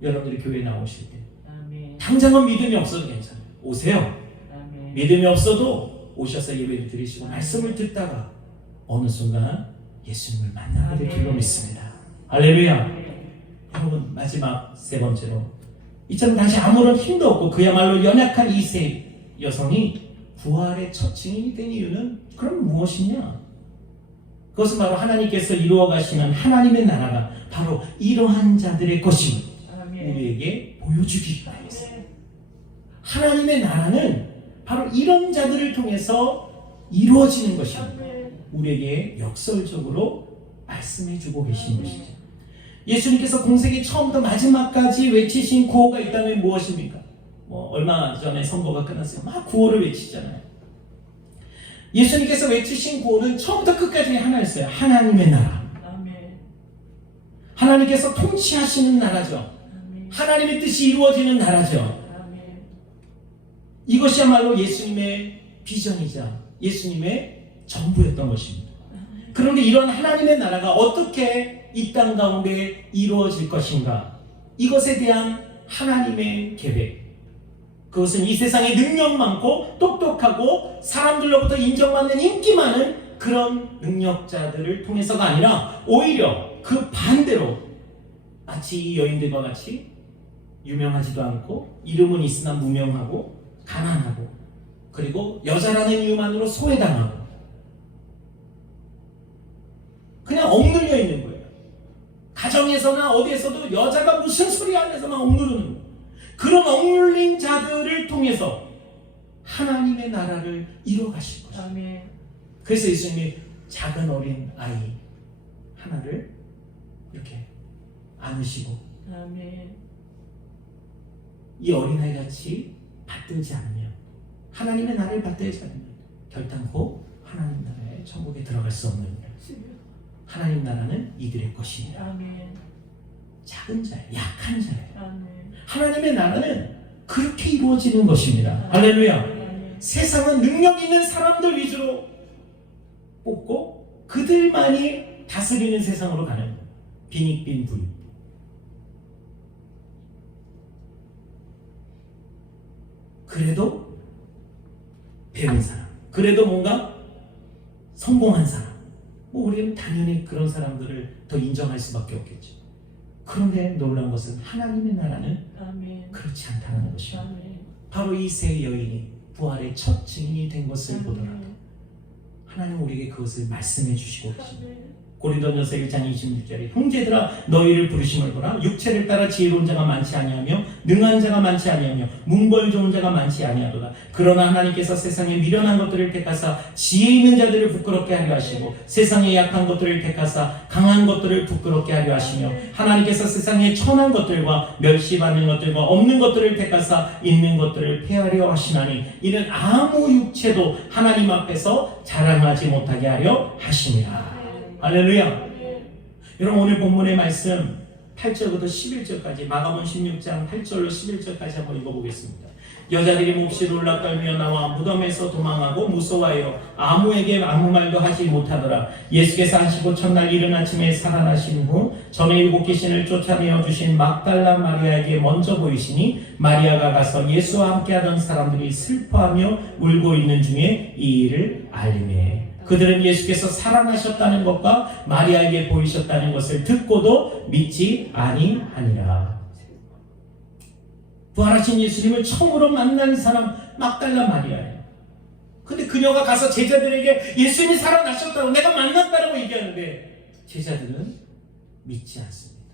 여러분들이 교회에 나오실 때 당장은 믿음이 없어도 괜찮아요. 오세요. 믿음이 없어도 오셔서 예배를 드리시고 말씀을 듣다가 어느 순간 예수님을 만나게 될 줄로 믿습니다. 할렐루야. 여러분, 마지막 세 번째로, 이처럼 당시 아무런 힘도 없고 그야말로 연약한 이 여성이 부활의 첫 증인이 된 이유는 그럼 무엇이냐? 그것은 바로 하나님께서 이루어 가시는 하나님의 나라가 바로 이러한 자들의 것임을 우리에게 보여주기 위해서. 하나님의 나라는 바로 이런 자들을 통해서 이루어지는 것입니다. 우리에게 역설적으로 말씀해주고 계신 것이죠. 예수님께서 공생의 처음부터 마지막까지 외치신 구호가 있다면 무엇입니까? 얼마 전에 선거가 끝났어요. 막 구호를 외치잖아요. 예수님께서 외치신 구호는 처음부터 끝까지 하나였어요. 하나님의 나라. 하나님께서 통치하시는 나라죠. 하나님의 뜻이 이루어지는 나라죠. 이것이야말로 예수님의 비전이자 예수님의 전부였던 것입니다. 그런데 이런 하나님의 나라가 어떻게 이 땅 가운데 이루어질 것인가? 이것에 대한 하나님의 계획. 그것은 이 세상에 능력 많고 똑똑하고 사람들로부터 인정받는 인기 많은 그런 능력자들을 통해서가 아니라 오히려 그 반대로 마치 이 여인들과 같이 유명하지도 않고 이름은 있으나 무명하고 가난하고 그리고 여자라는 이유만으로 소외당하고 그냥 억눌려 있는 거예요. 가정에서나 어디에서도 여자가 무슨 소리 하면서만 억누르는 거예요. 그런 억눌린 자들을 통해서 하나님의 나라를 이뤄가실 것입니다. 그래서 예수님이 작은 어린 아이 하나를 이렇게 안으시고 이 어린아이 같이 받들지 않으면 하나님의 나라를 받들지 않으면 결단코 하나님 나라의 천국에 들어갈 수 없는 거예요. 하나님 나라는 이들의 것입니다. 작은 자예요. 약한 자예요. 하나님의 나라는 그렇게 이루어지는 것입니다. 할렐루야. 세상은 능력 있는 사람들 위주로 뽑고 그들만이 다스리는 세상으로 가는 거예요. 빈익빈 부유. 그래도 배운 사람, 그래도 뭔가 성공한 사람, 우리는 당연히 그런 사람들을 더 인정할 수밖에 없겠죠. 그런데 놀라운 것은 하나님의 나라는 그렇지 않다는 것입니다. 바로 이 세 여인이 부활의 첫 증인이 된 것을 보더라도 하나님 우리에게 그것을 말씀해 주시고 계십니다. 고린도전서 1장 26절에 형제들아 너희를 부르심을 보라. 육체를 따라 지혜로운 자가 많지 아니하며 능한 자가 많지 아니하며 문벌 좋은 자가 많지 아니하도다. 그러나 하나님께서 세상에 미련한 것들을 택하사 지혜 있는 자들을 부끄럽게 하려 하시고 세상에 약한 것들을 택하사 강한 것들을 부끄럽게 하려 하시며 하나님께서 세상에 천한 것들과 멸시받는 것들과 없는 것들을 택하사 있는 것들을 폐하려 하시나니 이는 아무 육체도 하나님 앞에서 자랑하지 못하게 하려 하심이라. 할렐루야. 여러분 오늘 본문의 말씀 8절부터 11절까지 마가복음 16장 8절로 11절까지 한번 읽어보겠습니다. 여자들이 몹시 놀라 떨며 나와 무덤에서 도망하고 무서워하여 아무에게 아무 말도 하지 못하더라. 예수께서 하시고 첫날 이른 아침에 살아나신 후 전에 7 귀신을 쫓아내어 주신 막달라 마리아에게 먼저 보이시니 마리아가 가서 예수와 함께하던 사람들이 슬퍼하며 울고 있는 중에 이 일을 알리매 그들은 예수께서 살아나셨다는 것과 마리아에게 보이셨다는 것을 듣고도 믿지 아니하니라. 부활하신 예수님을 처음으로 만난 사람 막달라 마리아예요. 근데 그녀가 가서 제자들에게 예수님이 살아나셨다고 내가 만났다고 얘기하는데 제자들은 믿지 않습니다.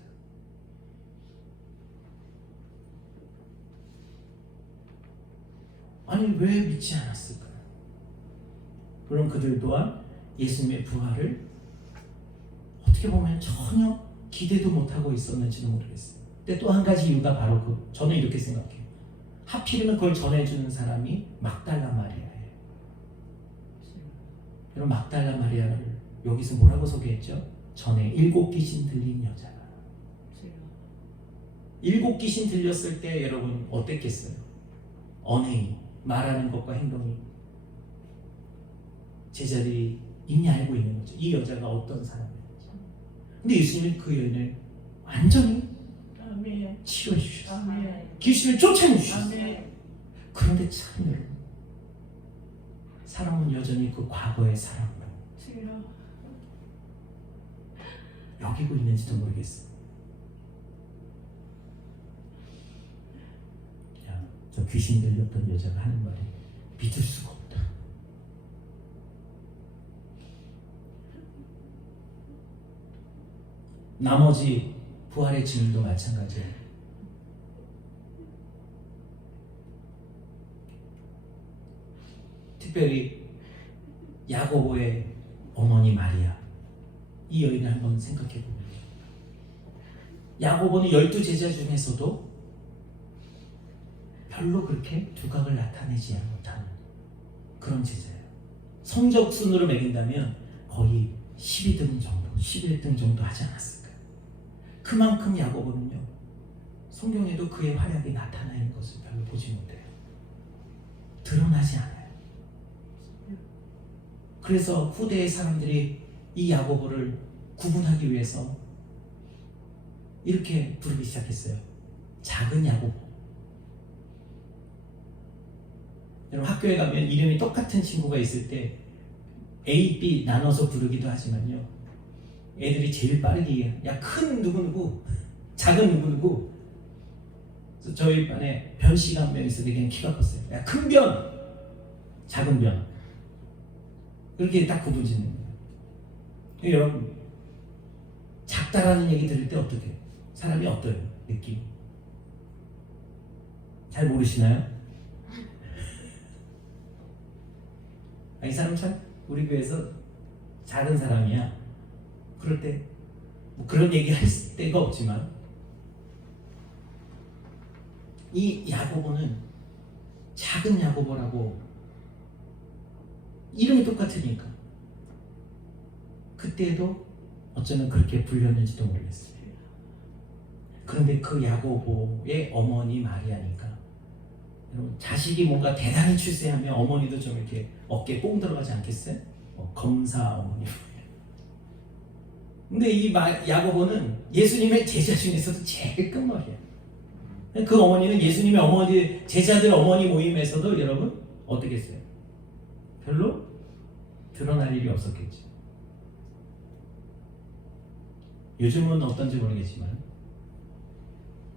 아니 왜 믿지 않았을까요? 물론 그들 또한 예수님의 부활을 어떻게 보면 전혀 기대도 못하고 있었는지도 모르겠어요. 근데 또 한 가지 이유가 바로 저는 이렇게 생각해요. 하필이면 그걸 전해주는 사람이 막달라 마리아예요. 여러분 막달라 마리아를 여기서 뭐라고 소개했죠? 전에 7 귀신 들린 여자가. 7 귀신 들렸을 때 여러분 어땠겠어요? 언행이, 말하는 것과 행동이 제자들이 이미 알고 있는 거죠. 이 여자가 어떤 사람인지. 근데 예수님은 그 여인을 완전히 치료해 주셨어요. 귀신을 쫓아내 주셨어요. 그런데 참 여러분 사람은 여전히 그 과거의 사람을 여기고 있는지도 모르겠어요. 야, 저 귀신 들렸던 여자가 하는 말이 믿을 수가 없다. 나머지 부활의 증인도 마찬가지예요. 특별히 야고보의 어머니 마리아, 이 여인을 한번 생각해 보면 야고보는 12제자 중에서도 별로 그렇게 두각을 나타내지 못하는 그런 제자예요. 성적 순으로 매긴다면 거의 12등 정도, 11등 정도 하지 않았을까요? 그만큼 야고보는요, 성경에도 그의 활약이 나타나 있는 것을 별로 보지 못해요. 드러나지 않아요. 그래서 후대의 사람들이 이 야고보를 구분하기 위해서 이렇게 부르기 시작했어요. 작은 야고보. 여러분, 학교에 가면 이름이 똑같은 친구가 있을 때 A, B 나눠서 부르기도 하지만요, 애들이 제일 빠르게 야, 큰 누구누구, 작은 누구누구. 그래서 저희 반에 변 씨가 한 명 있었는데 걔는 키가 컸어요. 야, 큰 변, 작은 변. 그렇게 딱 구분 짓는 거예요. 여러분, 작다라는 얘기 들을 때 어떻게 해요? 사람이 어때요? 느낌? 잘 모르시나요? 이 사람 참 우리 교회에서 작은 사람이야. 그럴 때 뭐 그런 얘기 할 데가 없지만, 이 야고보는 작은 야고보라고 이름이 똑같으니까 그때도 어쩌면 그렇게 불렸는지도 모르겠어요. 그런데 그 야고보의 어머니 마리아니까, 여러분, 자식이 뭔가 대단히 출세하면 어머니도 좀 이렇게 어깨에 뽕 들어가지 않겠어요? 검사 어머니. 근데 이 야고보는 예수님의 제자 중에서도 제일 끝머리야. 그 어머니는 예수님의 어머니, 제자들 어머니 모임에서도 여러분 어떻게 했어요? 별로 드러날 일이 없었겠지. 요즘은 어떤지 모르겠지만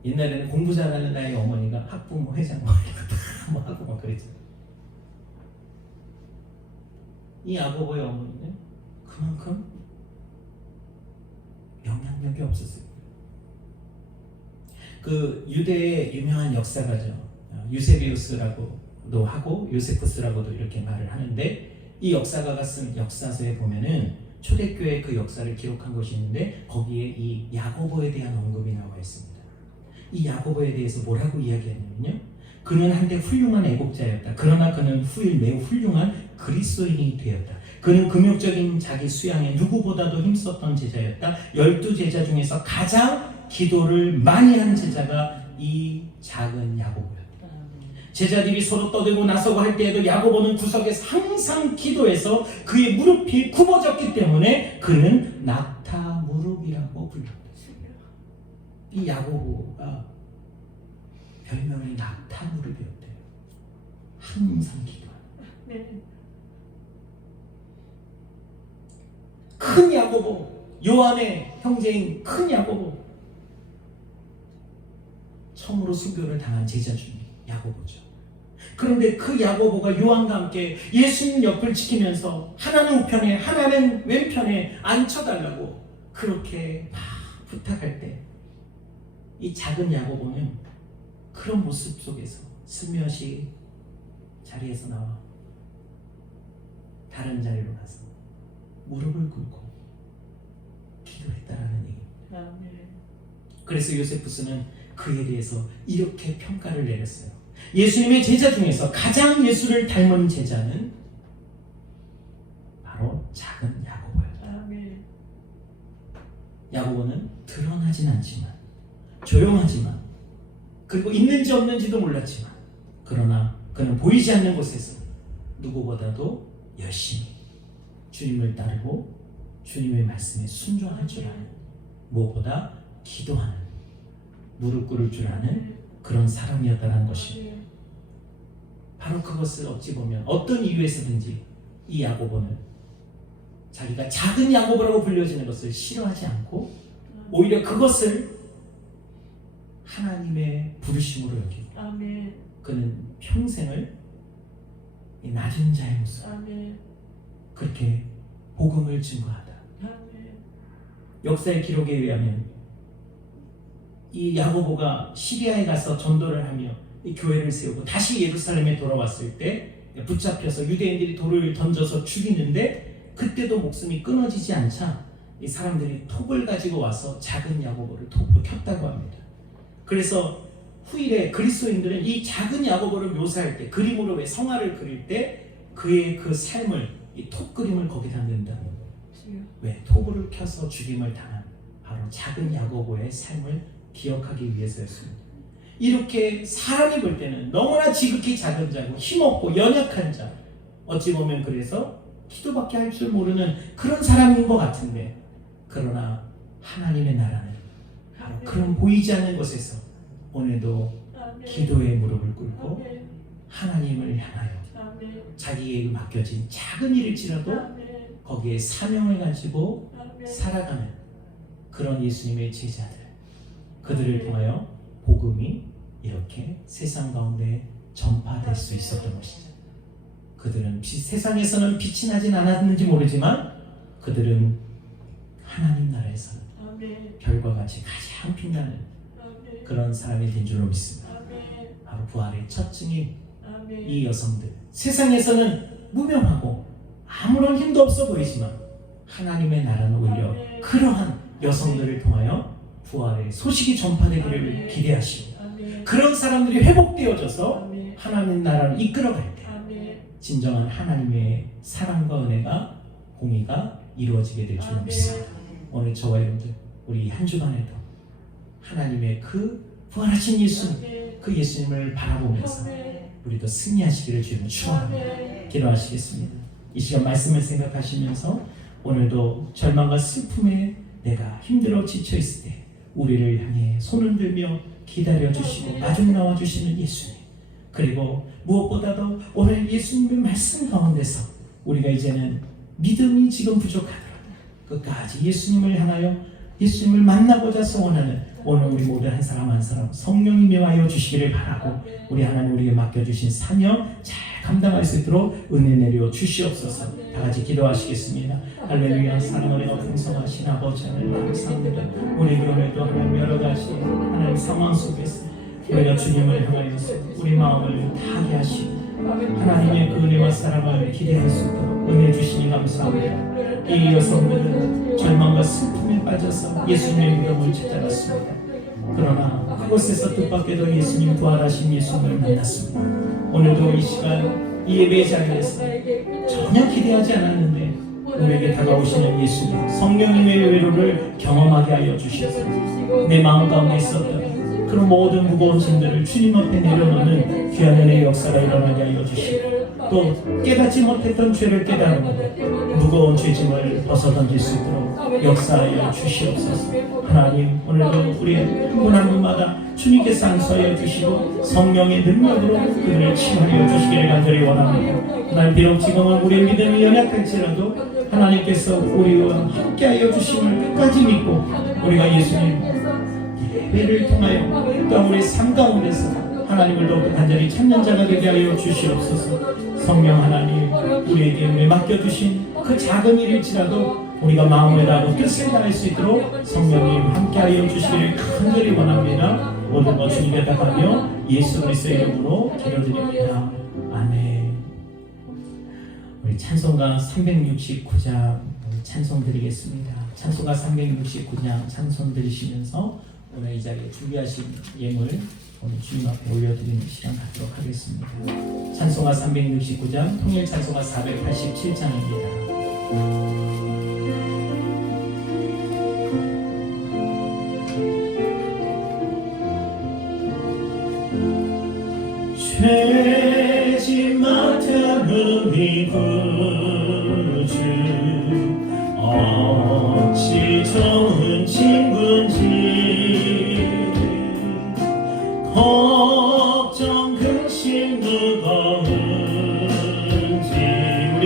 옛날에는 공부 잘하는 나의 어머니가 학부모 회장 뭐 하고 막 그랬죠. 이 야고보의 어머니는 그만큼 영향력이 없었어요. 그 유대의 유명한 역사가죠. 유세비우스라고도 하고 요세푸스라고도 이렇게 말을 하는데, 이 역사가가 쓴 역사서에 보면은 초대교회 그 역사를 기록한 것이 있는데 거기에 이 야고보에 대한 언급이 나와 있습니다. 이 야고보에 대해서 뭐라고 이야기하냐면요, 그는 한때 훌륭한 애국자였다. 그러나 그는 후일 매우 훌륭한 그리스도인이 되었다. 그는 금욕적인 자기 수양에 누구보다도 힘썼던 제자였다. 12제자 중에서 가장 기도를 많이 한 제자가 이 작은 야고보였다. 제자들이 서로 떠들고 나서고 할 때에도 야고보는 구석에서 항상 기도해서 그의 무릎이 굽어졌기 때문에 그는 낙타 무릎이라고 불렸다. 이 야고보가 별명이 낙타 무릎이었대요. 항상 기도하는. 큰 야고보, 요한의 형제인 큰 야고보, 처음으로 순교를 당한 제자 중에 야고보죠. 그런데 그 야고보가 요한과 함께 예수님 옆을 지키면서 하나는 우편에 하나는 왼편에 앉혀달라고 그렇게 막 부탁할 때, 이 작은 야고보는 그런 모습 속에서 슬며시 자리에서 나와 다른 자리로 가서 무릎을 꿇고 기도했다라는 얘기입니다. 그래서 요세푸스는 그에 대해서 이렇게 평가를 내렸어요. 예수님의 제자 중에서 가장 예수를 닮은 제자는 바로 작은 야고보였다. 야고보는 드러나진 않지만, 조용하지만, 그리고 있는지 없는지도 몰랐지만, 그러나 그는 보이지 않는 곳에서 누구보다도 열심히 주님을 따르고 주님의 말씀에 순종할 줄 아는, 무엇보다 기도하는, 무릎 꿇을 줄 아는 그런 사람이었다는 것입니다. 바로 그것을 어찌 보면 어떤 이유에서든지 이 야고보는 자기가 작은 야고보라고 불려지는 것을 싫어하지 않고 오히려 그것을 하나님의 부르심으로 여기고, 그는 평생을 이 낮은 자의 모습, 그렇게 복음을 증거하다. 역사의 기록에 의하면 이 야고보가 시리아에 가서 전도를 하며 이 교회를 세우고 다시 예루살렘에 돌아왔을 때 붙잡혀서 유대인들이 돌을 던져서 죽이는데, 그때도 목숨이 끊어지지 않자 이 사람들이 톱을 가지고 와서 작은 야고보를 톱으로 켰다고 합니다. 그래서 후일에 그리스도인들은 이 작은 야고보를 묘사할 때, 그림으로 왜 성화를 그릴 때 그의 그 삶을, 이 톱 그림을 거기다 넣는다는 거예요. 왜? 톱을 켜서 죽임을 당한 바로 작은 야고보의 삶을 기억하기 위해서였습니다. 이렇게 사람이 볼 때는 너무나 지극히 작은 자고 힘없고 연약한 자, 어찌 보면 그래서 기도밖에 할 줄 모르는 그런 사람인 것 같은데, 그러나 하나님의 나라는 바로 그런 보이지 않는 곳에서 오늘도 기도의 무릎을 꿇고 하나님을 향하여 자기에게 맡겨진 작은 일일지라도 거기에 사명을 가지고 살아가는 그런 예수님의 제자들, 그들을 통하여 복음이 이렇게 세상 가운데 전파될 수 있었던 것이죠. 그들은 세상에서는 빛이 나진 않았는지 모르지만 그들은 하나님 나라에서는 별과 같이 가장 빛나는 그런 사람이 된 줄로 믿습니다. 바로 부활의 첫 증인 이 여성들, 세상에서는 무명하고 아무런 힘도 없어 보이지만 하나님의 나라는 오히려 그러한 여성들을 통하여 부활의 소식이 전파되기를 기대하시고, 그런 사람들이 회복되어져서 하나님 나라를 이끌어갈 때 진정한 하나님의 사랑과 은혜가, 공의가 이루어지게 될 줄 믿습니다. 오늘 저와 여러분들, 우리 한 주간에도 하나님의 그 부활하신 예수님, 그 예수님을 바라보면서 우리도 승리하시기를 주님을 축원합니다. 기도하시겠습니다. 이 시간 말씀을 생각하시면서 오늘도 절망과 슬픔에 내가 힘들어 지쳐 있을 때 우리를 향해 손을 들며 기다려주시고 마중 나와주시는 예수님, 그리고 무엇보다도 오늘 예수님의 말씀 가운데서 우리가 이제는 믿음이 지금 부족하더라도 끝까지 예수님을 향하여 예수님을 만나고자 소원하는 오늘 우리 모두 한 사람 한 사람 성령이 매하여 주시기를 바라고, 우리 하나님 우리에게 맡겨주신 사명 잘 감당할 수 있도록 은혜 내려 주시옵소서. 다 같이 기도하시겠습니다. 할렐루야. 사랑을 내가 풍성하신 아버지 하나님 감사합니다. 우리 교회도 하나님 여러 가지 하나님 상황 속에서 우리가 주님을 향하여서 우리 마음을 다하게 하시고 하나님의 그 은혜와 사랑을 기대할 수 있도록 은혜 주시니 감사합니다. 이 여성들은 절망과 슬픔에 빠져서 예수님의 무덤을 찾아갔습니다. 그러나 그곳에서 뜻밖에도 예수님, 부활하신 예수님을 만났습니다. 오늘도 이 시간 이 예배 자리에서 전혀 기대하지 않았는데 우리에게 다가오시는 예수님, 성령님의 외로를 경험하게 하여 주셔서 내 마음 가운데 있었던 그런 모든 무거운 짐들을 주님 앞에 내려놓는 귀한 은혜의 역사가 일어나게 하여 주시고, 또 깨닫지 못했던 죄를 깨달으며 무거운 죄짐을 벗어던질 수 있도록 역사하여 주시옵소서. 하나님, 오늘도 우리 한 분 한 분마다 주님께서 안수하여 주시고 성령의 능력으로 그들을 치유하여 주시기를 간절히 원합니다. 하나님, 비록 지금은 우리의 믿음이 연약할지라도 하나님께서 우리와 함께하여 주심을 끝까지 믿고 우리가 예수님 예배를 통하여 또 우리 삶 가운데서 하나님을 더욱 간절히 찾는 자가 되게 하여 주시옵소서. 성령 하나님, 우리에게 은혜 맡겨주신 그 작은 일일지라도 우리가 마음을 다하고 뜻을 다할 수 있도록 성령님 함께하여 주시기를 간절히 원합니다. 모든 것 주님께 답하며 예수 그리스도의 이름으로 기도드립니다. 아멘. 우리 찬송가 369장 찬송 드리겠습니다. 찬송가 369장 찬송 드리시면서 오늘 이 자리에 준비하신 예물 오늘 주님 앞에 올려드리는 시간 갖도록 하겠습니다. 찬송가 369장, 통일 찬송가 487장입니다. 죄짐 맡은 우리 구주, 어찌 좋은 친구인지 걱정 근심 무거운지 우리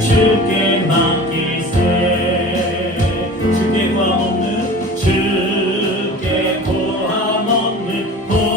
주께 맡기세. 주께 고함 없는 주께 고함 없는 보로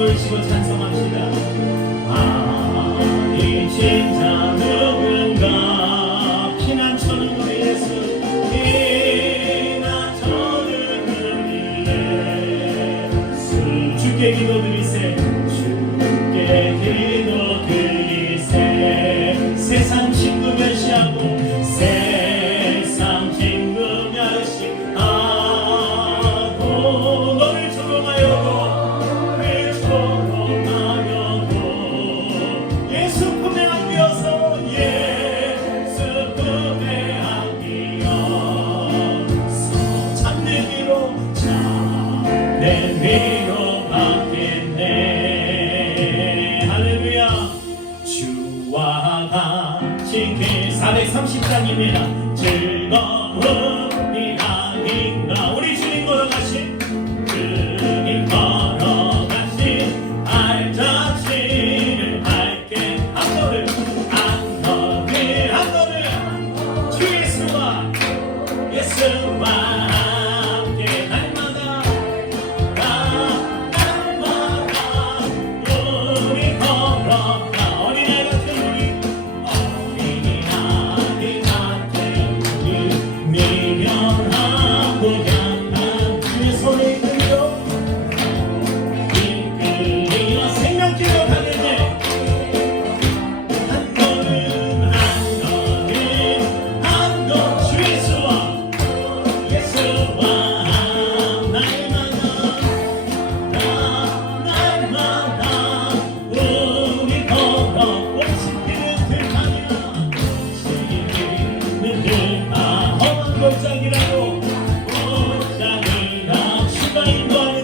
올리시고 찬송합시다. 아니 진짜 누군가 피난처는 우리 예수 피난처는 우리 예수 주께 기도드리세 주께 기도드리세 세상 친구 멸시하고 세상 친구 멸시하고 너를 조롱하여도 예수 품에 안겨서 예수 품에 안겨서 참내 위로 참내 위로 받겠네. 할렐루야. 주와 같이 430장입니다. 즐거움이 아닌가. 우리 주님 걸어가신 주님 걸어가신 알자신을 밝게 한 걸음 한 걸음 주 예수와 함께 날마다 우리 걸어가 어린아이 같은 우리 미련하고 약한 주의 손에 이끌려 이끌리어 생명길로 가는데 한 걸음 한 걸음 주 예수와 날마다 우리 걸어 옥시키는 들판이나 험한 골짜기라도 골짜기라 주가 인도하는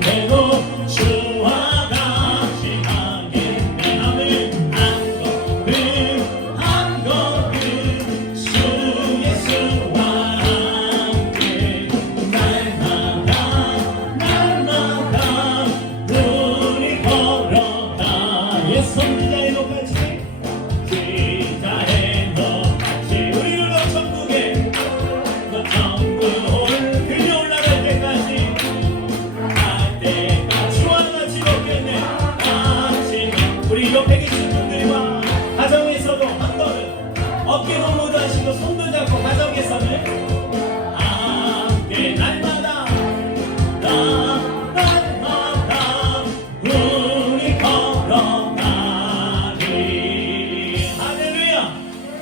대로 주와 같이 가겠네. 아멘. 한 걸음 주 예수와 함께 날마다 우리 걸어가 예수님의 높아지 기다의 높아지 우리를 천국에 천국 그리 올라갈 때까지 주와 같이 걷겠네. 같이 우리 옆에 계신 분들과 가정에서도 한 걸음 어깨 동무도 하시고 손도 잡고 가정에서는 함께 날마다 우리 걸어가리. 할렐루야.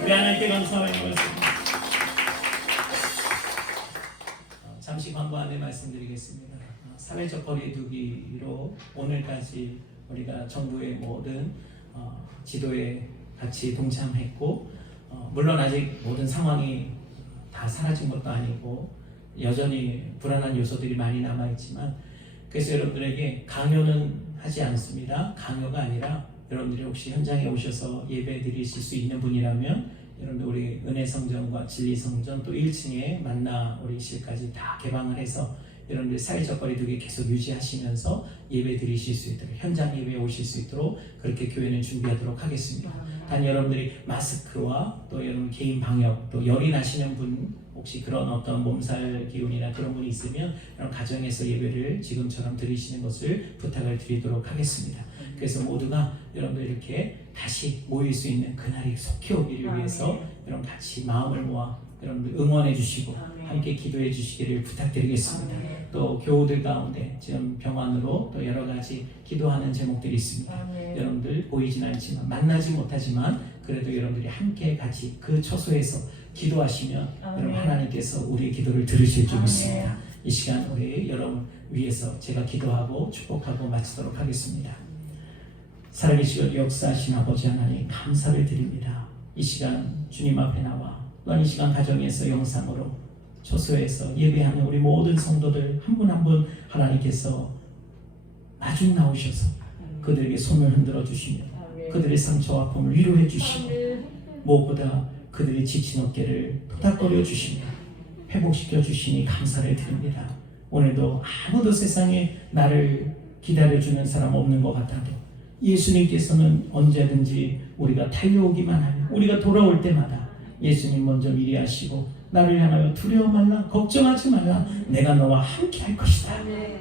우리 하나님께 감사하는 것입니다. 잠시 광고 안내 말씀드리겠습니다. 사회적 거리두기로 오늘까지 우리가 정부의 모든 지도에 같이 동참했고 물론 아직 모든 상황이 다 사라진 것도 아니고 여전히 불안한 요소들이 많이 남아있지만 그래서 여러분들에게 강요는 하지 않습니다. 강요가 아니라 여러분들이 혹시 현장에 오셔서 예배 드리실 수 있는 분이라면 여러분들 우리 은혜성전과 진리성전 또 1층에 만나 우리실까지 다 개방을 해서 여러분들 사회적 거리두기 계속 유지하시면서 예배 드리실 수 있도록 현장 예배에 오실 수 있도록 그렇게 교회는 준비하도록 하겠습니다. 단 여러분들이 마스크와 또 여러분 개인 방역 또 열이 나시는 분 혹시 그런 어떤 몸살 기운이나 그런 분이 있으면 여러분 가정에서 예배를 지금처럼 드리시는 것을 부탁을 드리도록 하겠습니다. 그래서 모두가 여러분들 이렇게 다시 모일 수 있는 그날이 속히 오기를 위해서 여러분 같이 마음을 모아 여러분들 응원해 주시고 함께 기도해 주시기를 부탁드리겠습니다. 또 교우들 가운데 지금 병환으로 또 여러 가지 기도하는 제목들이 있습니다. 여러분들 보이진 않지만 만나지 못하지만 그래도 여러분들이 함께 같이 그 처소에서 기도하시면 여러분 하나님께서 우리의 기도를 들으실 줄 믿습니다. 이 시간 우리 여러분 위해서 제가 기도하고 축복하고 마치도록 하겠습니다. 살아계시고 역사하신 아버지 하나님 감사를 드립니다. 이 시간 주님 앞에 나와 또한 이 시간 가정에서 영상으로 초소에서 예배하는 우리 모든 성도들 한 분 한 분 하나님께서 마중 나오셔서 그들에게 손을 흔들어 주시며 그들의 상처와 아픔을 위로해 주시며 무엇보다 그들의 지친 어깨를 토닥거려 주시며 회복시켜 주시니 감사를 드립니다. 오늘도 아무도 세상에 나를 기다려주는 사람 없는 것 같아도 예수님께서는 언제든지 우리가 달려오기만 하면 우리가 돌아올 때마다 예수님 먼저 미리 하시고 나를 향하여 두려워 말라, 걱정하지 말라, 내가 너와 함께 할 것이다.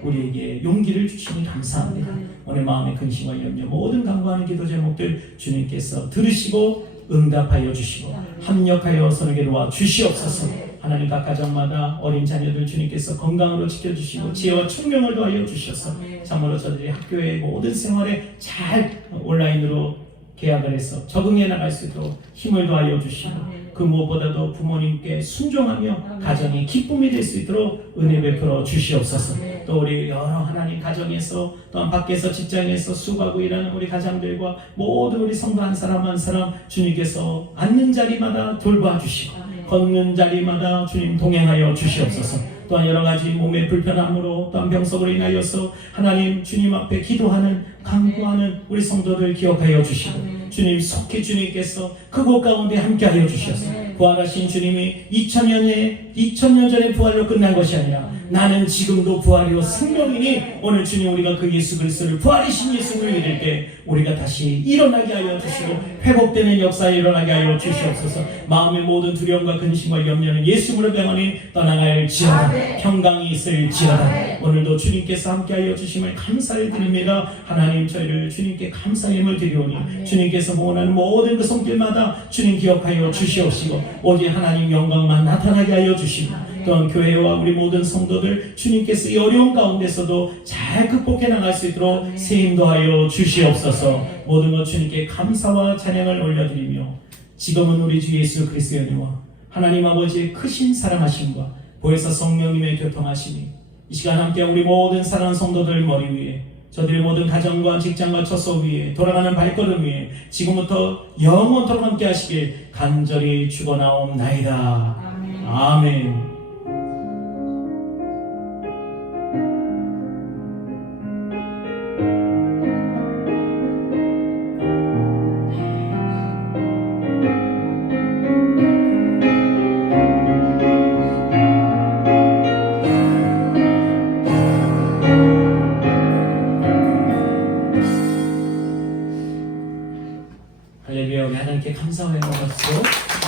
우리에게 용기를 주시니 감사합니다. 오늘 마음의 근심과 염려, 모든 간구하는 기도 제목들 주님께서 들으시고 응답하여 주시고 합력하여 선에게 도와 주시옵소서. 하나님, 각 가정마다 어린 자녀들 주님께서 건강으로 지켜주시고 지혜와 총명을 더하여 주셔서 참으로 저들이 학교의 모든 생활에 잘 온라인으로 계약을 해서 적응해 나갈 수 있도록 힘을 더하여 주시고, 그 무엇보다도 부모님께 순종하며 가정이 기쁨이 될 수 있도록 은혜 베풀어 주시옵소서. 또 우리 여러 하나님 가정에서, 또한 밖에서 직장에서 수고하고 일하는 우리 가장들과 모든 우리 성도 한 사람 한 사람 주님께서 앉는 자리마다 돌봐 주시고 걷는 자리마다 주님 동행하여 주시옵소서. 또한 여러 가지 몸의 불편함으로, 또한 병석으로 인하여서 하나님 주님 앞에 기도하는 간구하는 우리 성도들 기억하여 주시고, 주님 속히 주님께서 그곳 가운데 함께하여 주셔서 부활하신 주님이 2000년 전에 부활로 끝난 것이 아니라 나는 지금도 부활이요 생명이니, 오늘 주님 우리가 그 예수 그리스도를 부활이신 예수를 믿을 때 우리가 다시 일어나게 하여 주시고 회복되는 역사에 일어나게 하여 주시옵소서. 마음의 모든 두려움과 근심과 염려는 예수님으로 병원이 떠나갈지어다. 평강이 있을지어다. 오늘도 주님께서 함께하여 주심을 감사를 드립니다. 하나님, 저희를 주님께 감사의 힘을 드리오니 주님께서 원하는 모든 그 손길마다 주님 기억하여 주시옵시고 오직 하나님 영광만 나타나게 하여 주시고, 또한 교회와 우리 모든 성도들 주님께서 이 어려운 가운데서도 잘 극복해 나갈 수 있도록 세임도 하여 주시옵소서. 모든 것 주님께 감사와 찬양을 올려드리며, 지금은 우리 주 예수 그리스도의 은혜와 하나님 아버지의 크신 사랑하심과 보혜사 성령님의 교통하심이 이 시간 함께 우리 모든 사랑하는 성도들 머리 위에, 저들의 모든 가정과 직장과 처소 위에, 돌아가는 발걸음 위에 지금부터 영원토록 함께 하시길 간절히 축원하옵나이다. 아멘. 할렐루야. 우리 하나님께 감사의 박수.